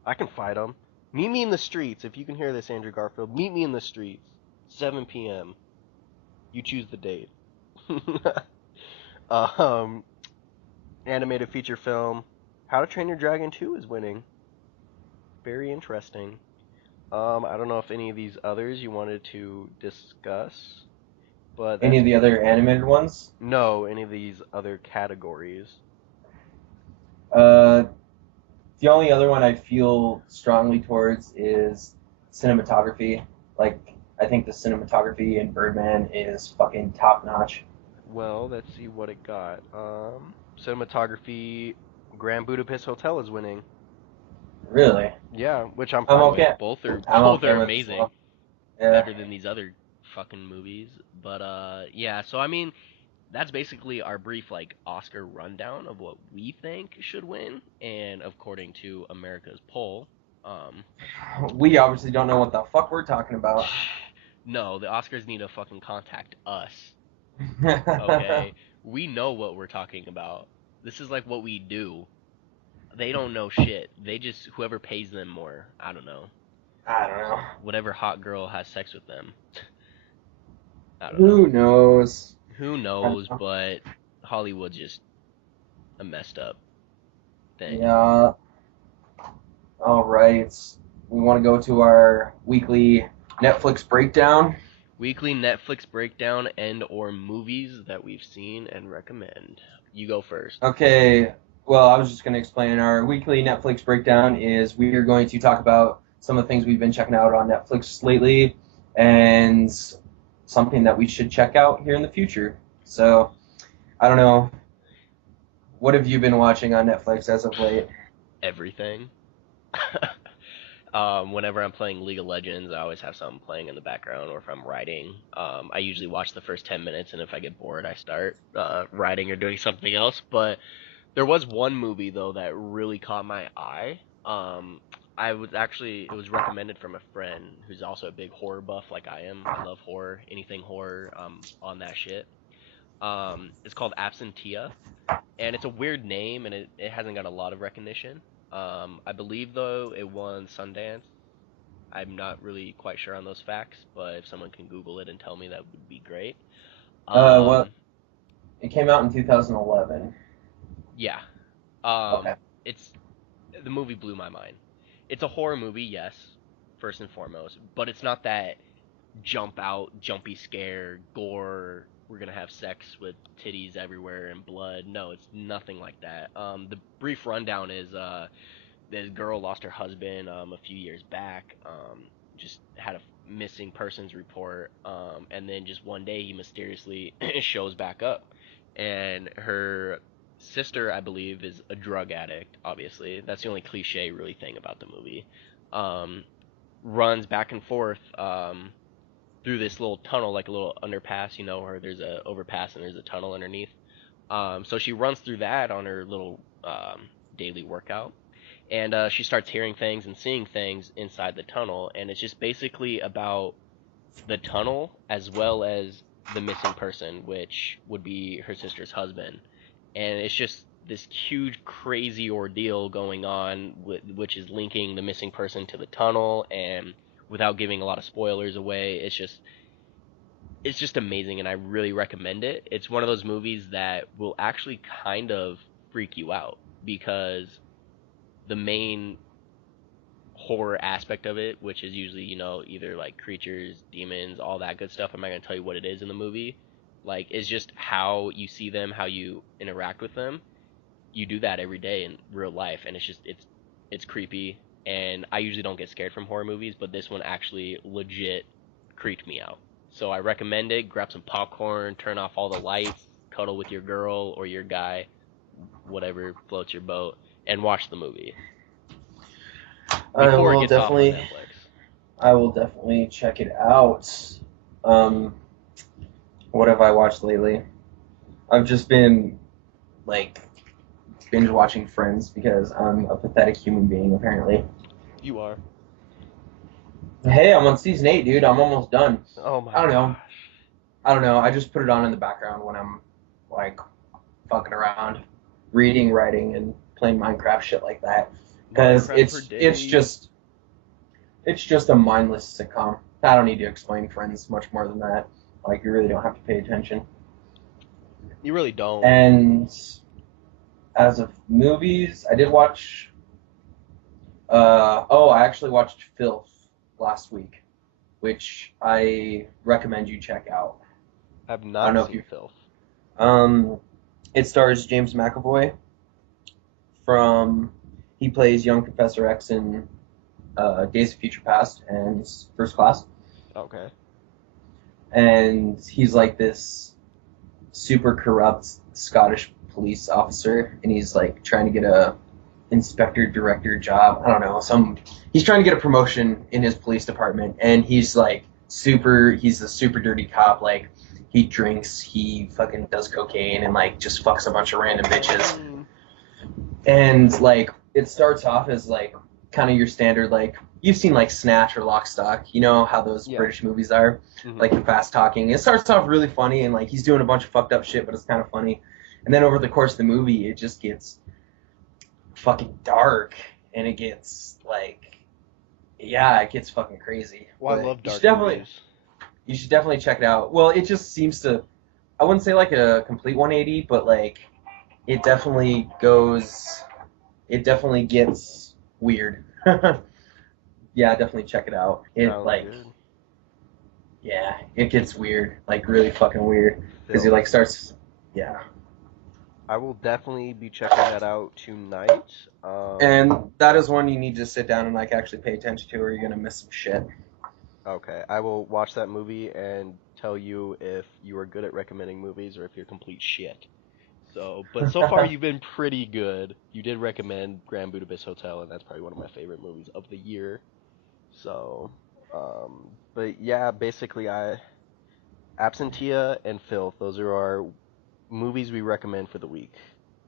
I can fight him. Meet me in the streets. If you can hear this, Andrew Garfield, meet me in the streets. 7 p.m. You choose the date. um, Animated feature film. How to Train Your Dragon 2 is winning. Very interesting. I don't know if any of these others you wanted to discuss, but Any that's of the other animated ones? no any of these other categories. Uh, the only other one I feel strongly towards is cinematography. Like, I think the cinematography in Birdman is fucking top notch. Well, let's see what it got. Cinematography. Grand Budapest Hotel is winning. Really, Yeah, which I'm I'm fine with. okay. Both are I'm both okay are with as amazing. well. Yeah. Better than these other fucking movies. But yeah, so I mean, that's basically our brief like Oscar rundown of what we think should win, and according to America's poll, um, We obviously don't know what the fuck we're talking about. no, the Oscars need to fucking contact us. Okay, we know what we're talking about. This is like what we do. They don't know shit. They just whoever pays them more. I don't know. I don't know. Whatever hot girl has sex with them. I don't know. Who knows? Who I don't knows? know. But Hollywood's just a messed up thing. Yeah. All right. We want to go to our weekly Netflix breakdown. Weekly Netflix breakdown and or movies that we've seen and recommend. You go first. Okay. Well, I was just going to explain. Our weekly Netflix breakdown is we are going to talk about some of the things we've been checking out on Netflix lately and something that we should check out here in the future. So, I don't know. What have you been watching on Netflix as of late? Everything. Whenever I'm playing League of Legends, I always have something playing in the background, or if I'm writing, I usually watch the first 10 minutes, and if I get bored, I start writing or doing something else. But there was one movie though that really caught my eye. It was recommended from a friend who's also a big horror buff like I am. I love horror, anything horror, on that shit. It's called Absentia, and it's a weird name, and it hasn't got a lot of recognition. I believe though it won Sundance. I'm not really quite sure on those facts, but if someone can Google it and tell me, that would be great. Well, Um, it came out in 2011. yeah. Okay. It's the movie blew my mind. It's a horror movie, yes, first and foremost, but it's not that jump out, jumpy scare, gore. We're gonna have sex with titties everywhere and blood. No, it's nothing like that. The brief rundown is this girl lost her husband a few years back. Just had a missing persons report, and then just one day he mysteriously shows back up, and her sister, I believe, is a drug addict. Obviously, that's the only cliche really thing about the movie. Um, Runs back and forth through this little tunnel, like a little underpass, where there's a overpass and there's a tunnel underneath. So she runs through that on her little daily workout, and she starts hearing things and seeing things inside the tunnel, and it's just basically about the tunnel as well as the missing person, which would be her sister's husband. And it's just this huge crazy ordeal going on, which is linking the missing person to the tunnel, and without giving a lot of spoilers away, it's just amazing, and I really recommend it. It's one of those movies that will actually kind of freak you out because the main horror aspect of it, which is usually, either like creatures, demons, all that good stuff. I'm not gonna tell you what it is in the movie. Like, it's just how you see them, how you interact with them. You do that every day in real life, and it's creepy. And I usually don't get scared from horror movies, but this one actually legit creeped me out. So I recommend it. Grab some popcorn, turn off all the lights, cuddle with your girl or your guy, whatever floats your boat, and watch the movie I before it will gets off on definitely, Netflix. I will definitely check it out. Um, what have I watched lately? I've just been like binge watching Friends because I'm a pathetic human being apparently. You are. Hey, I'm on season 8, dude. I'm almost done. Oh my I don't know. gosh. I don't know. I just put it on in the background when I'm like fucking around, reading, writing, and playing Minecraft shit like that. Because Minecraft for it's just a mindless sitcom. I don't need to explain Friends much more than that. Like you really don't have to pay attention. You really don't. And as of movies, I did watch. I actually watched Filth last week, which I recommend you check out. I've I don't not know if seen you. Filth. It stars James McAvoy from. He plays young Professor X in Days of Future Past and First Class, Okay. and he's like this super corrupt Scottish police officer, and he's like trying to get a inspector director job. I don't know, he's trying to get a promotion in his police department, and he's like he's a super dirty cop. Like he drinks, he fucking does cocaine, and like just fucks a bunch of random bitches. And like it starts off as like kind of your standard, like you've seen like Snatch or Lock Stock, you know how those Yeah. British movies are, like the fast talking. It starts off really funny and like he's doing a bunch of fucked up shit, but it's kind of funny. And then over the course of the movie, it just gets fucking dark, and it gets like, yeah, it gets fucking crazy. Well, I But love dark movies. you should definitely check it out. Well, it just seems to, I wouldn't say like a complete 180, but like it definitely gets weird. Yeah, definitely check it out. It Sounds like, good. yeah, it gets weird, like really fucking weird, because he Filth. like starts, yeah. I will definitely be checking that out tonight. And that is one you need to sit down and like actually pay attention to, or you're gonna miss some shit. Okay, I will watch that movie and tell you if you are good at recommending movies or if you're complete shit. So, but so far you've been pretty good. You did recommend Grand Budapest Hotel, and that's probably one of my favorite movies of the year. So, but yeah, basically, Absentia and Filth, those are our movies we recommend for the week.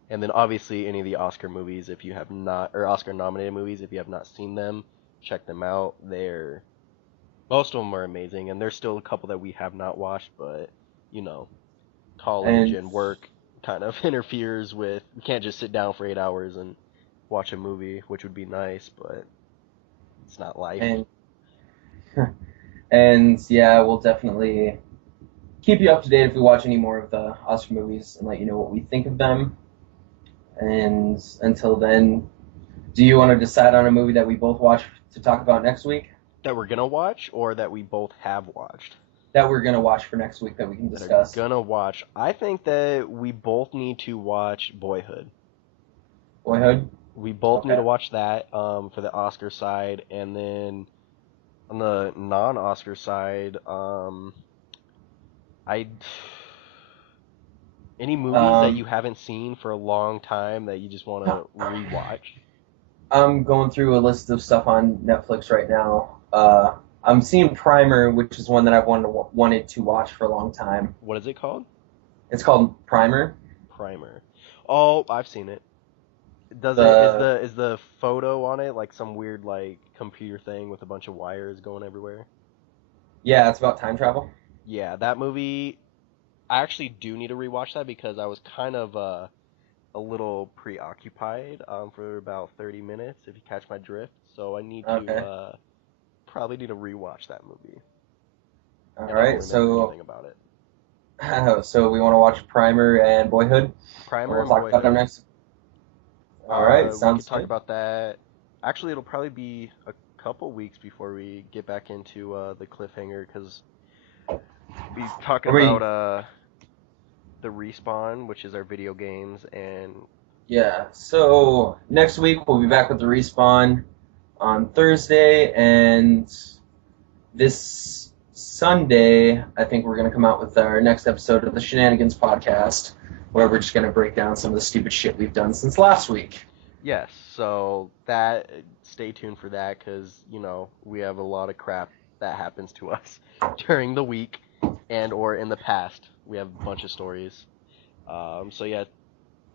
And then obviously any of the Oscar movies, if you have not, or Oscar nominated movies, if you have not seen them, check them out. Most of them are amazing, and there's still a couple that we have not watched, but you know, college And and work kind of interferes with. We can't just sit down for 8 hours and watch a movie, which would be nice, but it's not life. and and yeah, we'll definitely keep you up to date if we watch any more of the Oscar movies and let you know what we think of them. And until then, do you want to decide on a movie that we both watch to talk about next week? That we're gonna watch, or that we both have watched? That we're gonna watch for next week that we can That are discuss. gonna watch. I think that we both need to watch Boyhood. Boyhood. We both need Okay. to watch that for the Oscar side, and then on the non-Oscar side, I any movies that Um, you haven't seen for a long time that you just want to rewatch. I'm going through a list of stuff on Netflix right now. I'm seeing Primer, which is one that I've wanted to watch for a long time. What is it called? It's called Primer. Primer. Oh, I've seen it. Does it The is the photo on it like some weird like computer thing with a bunch of wires going everywhere? Yeah, it's about time travel. Yeah, that movie. I actually do need to rewatch that because I was kind of a little preoccupied for about 30 minutes, if you catch my drift. So I need to Okay. probably need to rewatch that movie, All and I'll right. remember So anything about it. so we want to watch Primer and Boyhood, and Primer we'll and talk about them Boyhood. next. All right. We could Sounds talk good. about that. Actually, it'll probably be a couple weeks before we get back into the Cliffhanger, because we're talking Are we? about the Respawn, which is our video games, and Yeah. So next week we'll be back with the respawn on Thursday, and this Sunday I think we're gonna come out with our next episode of the Shenanigans podcast, where we're just gonna break down some of the stupid shit we've done since last week. yes, so that stay tuned for that, because we have a lot of crap that happens to us during the week and or in the past. We have a bunch of stories. So yeah,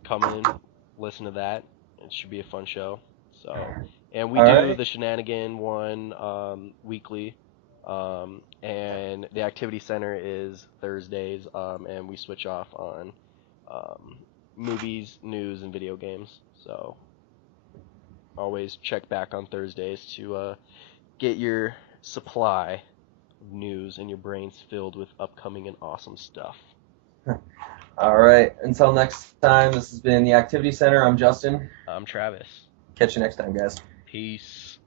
come in, listen to that. It should be a fun show. So, and we All do right. the Shenanigan one weekly, and the activity center is Thursdays, and we switch off on um, movies, news, and video games. So always check back on Thursdays to get your supply of news and your brains filled with upcoming and awesome stuff. All right. Until next time, this has been the Activity Center. I'm Justin. I'm Travis. Catch you next time, guys. Peace.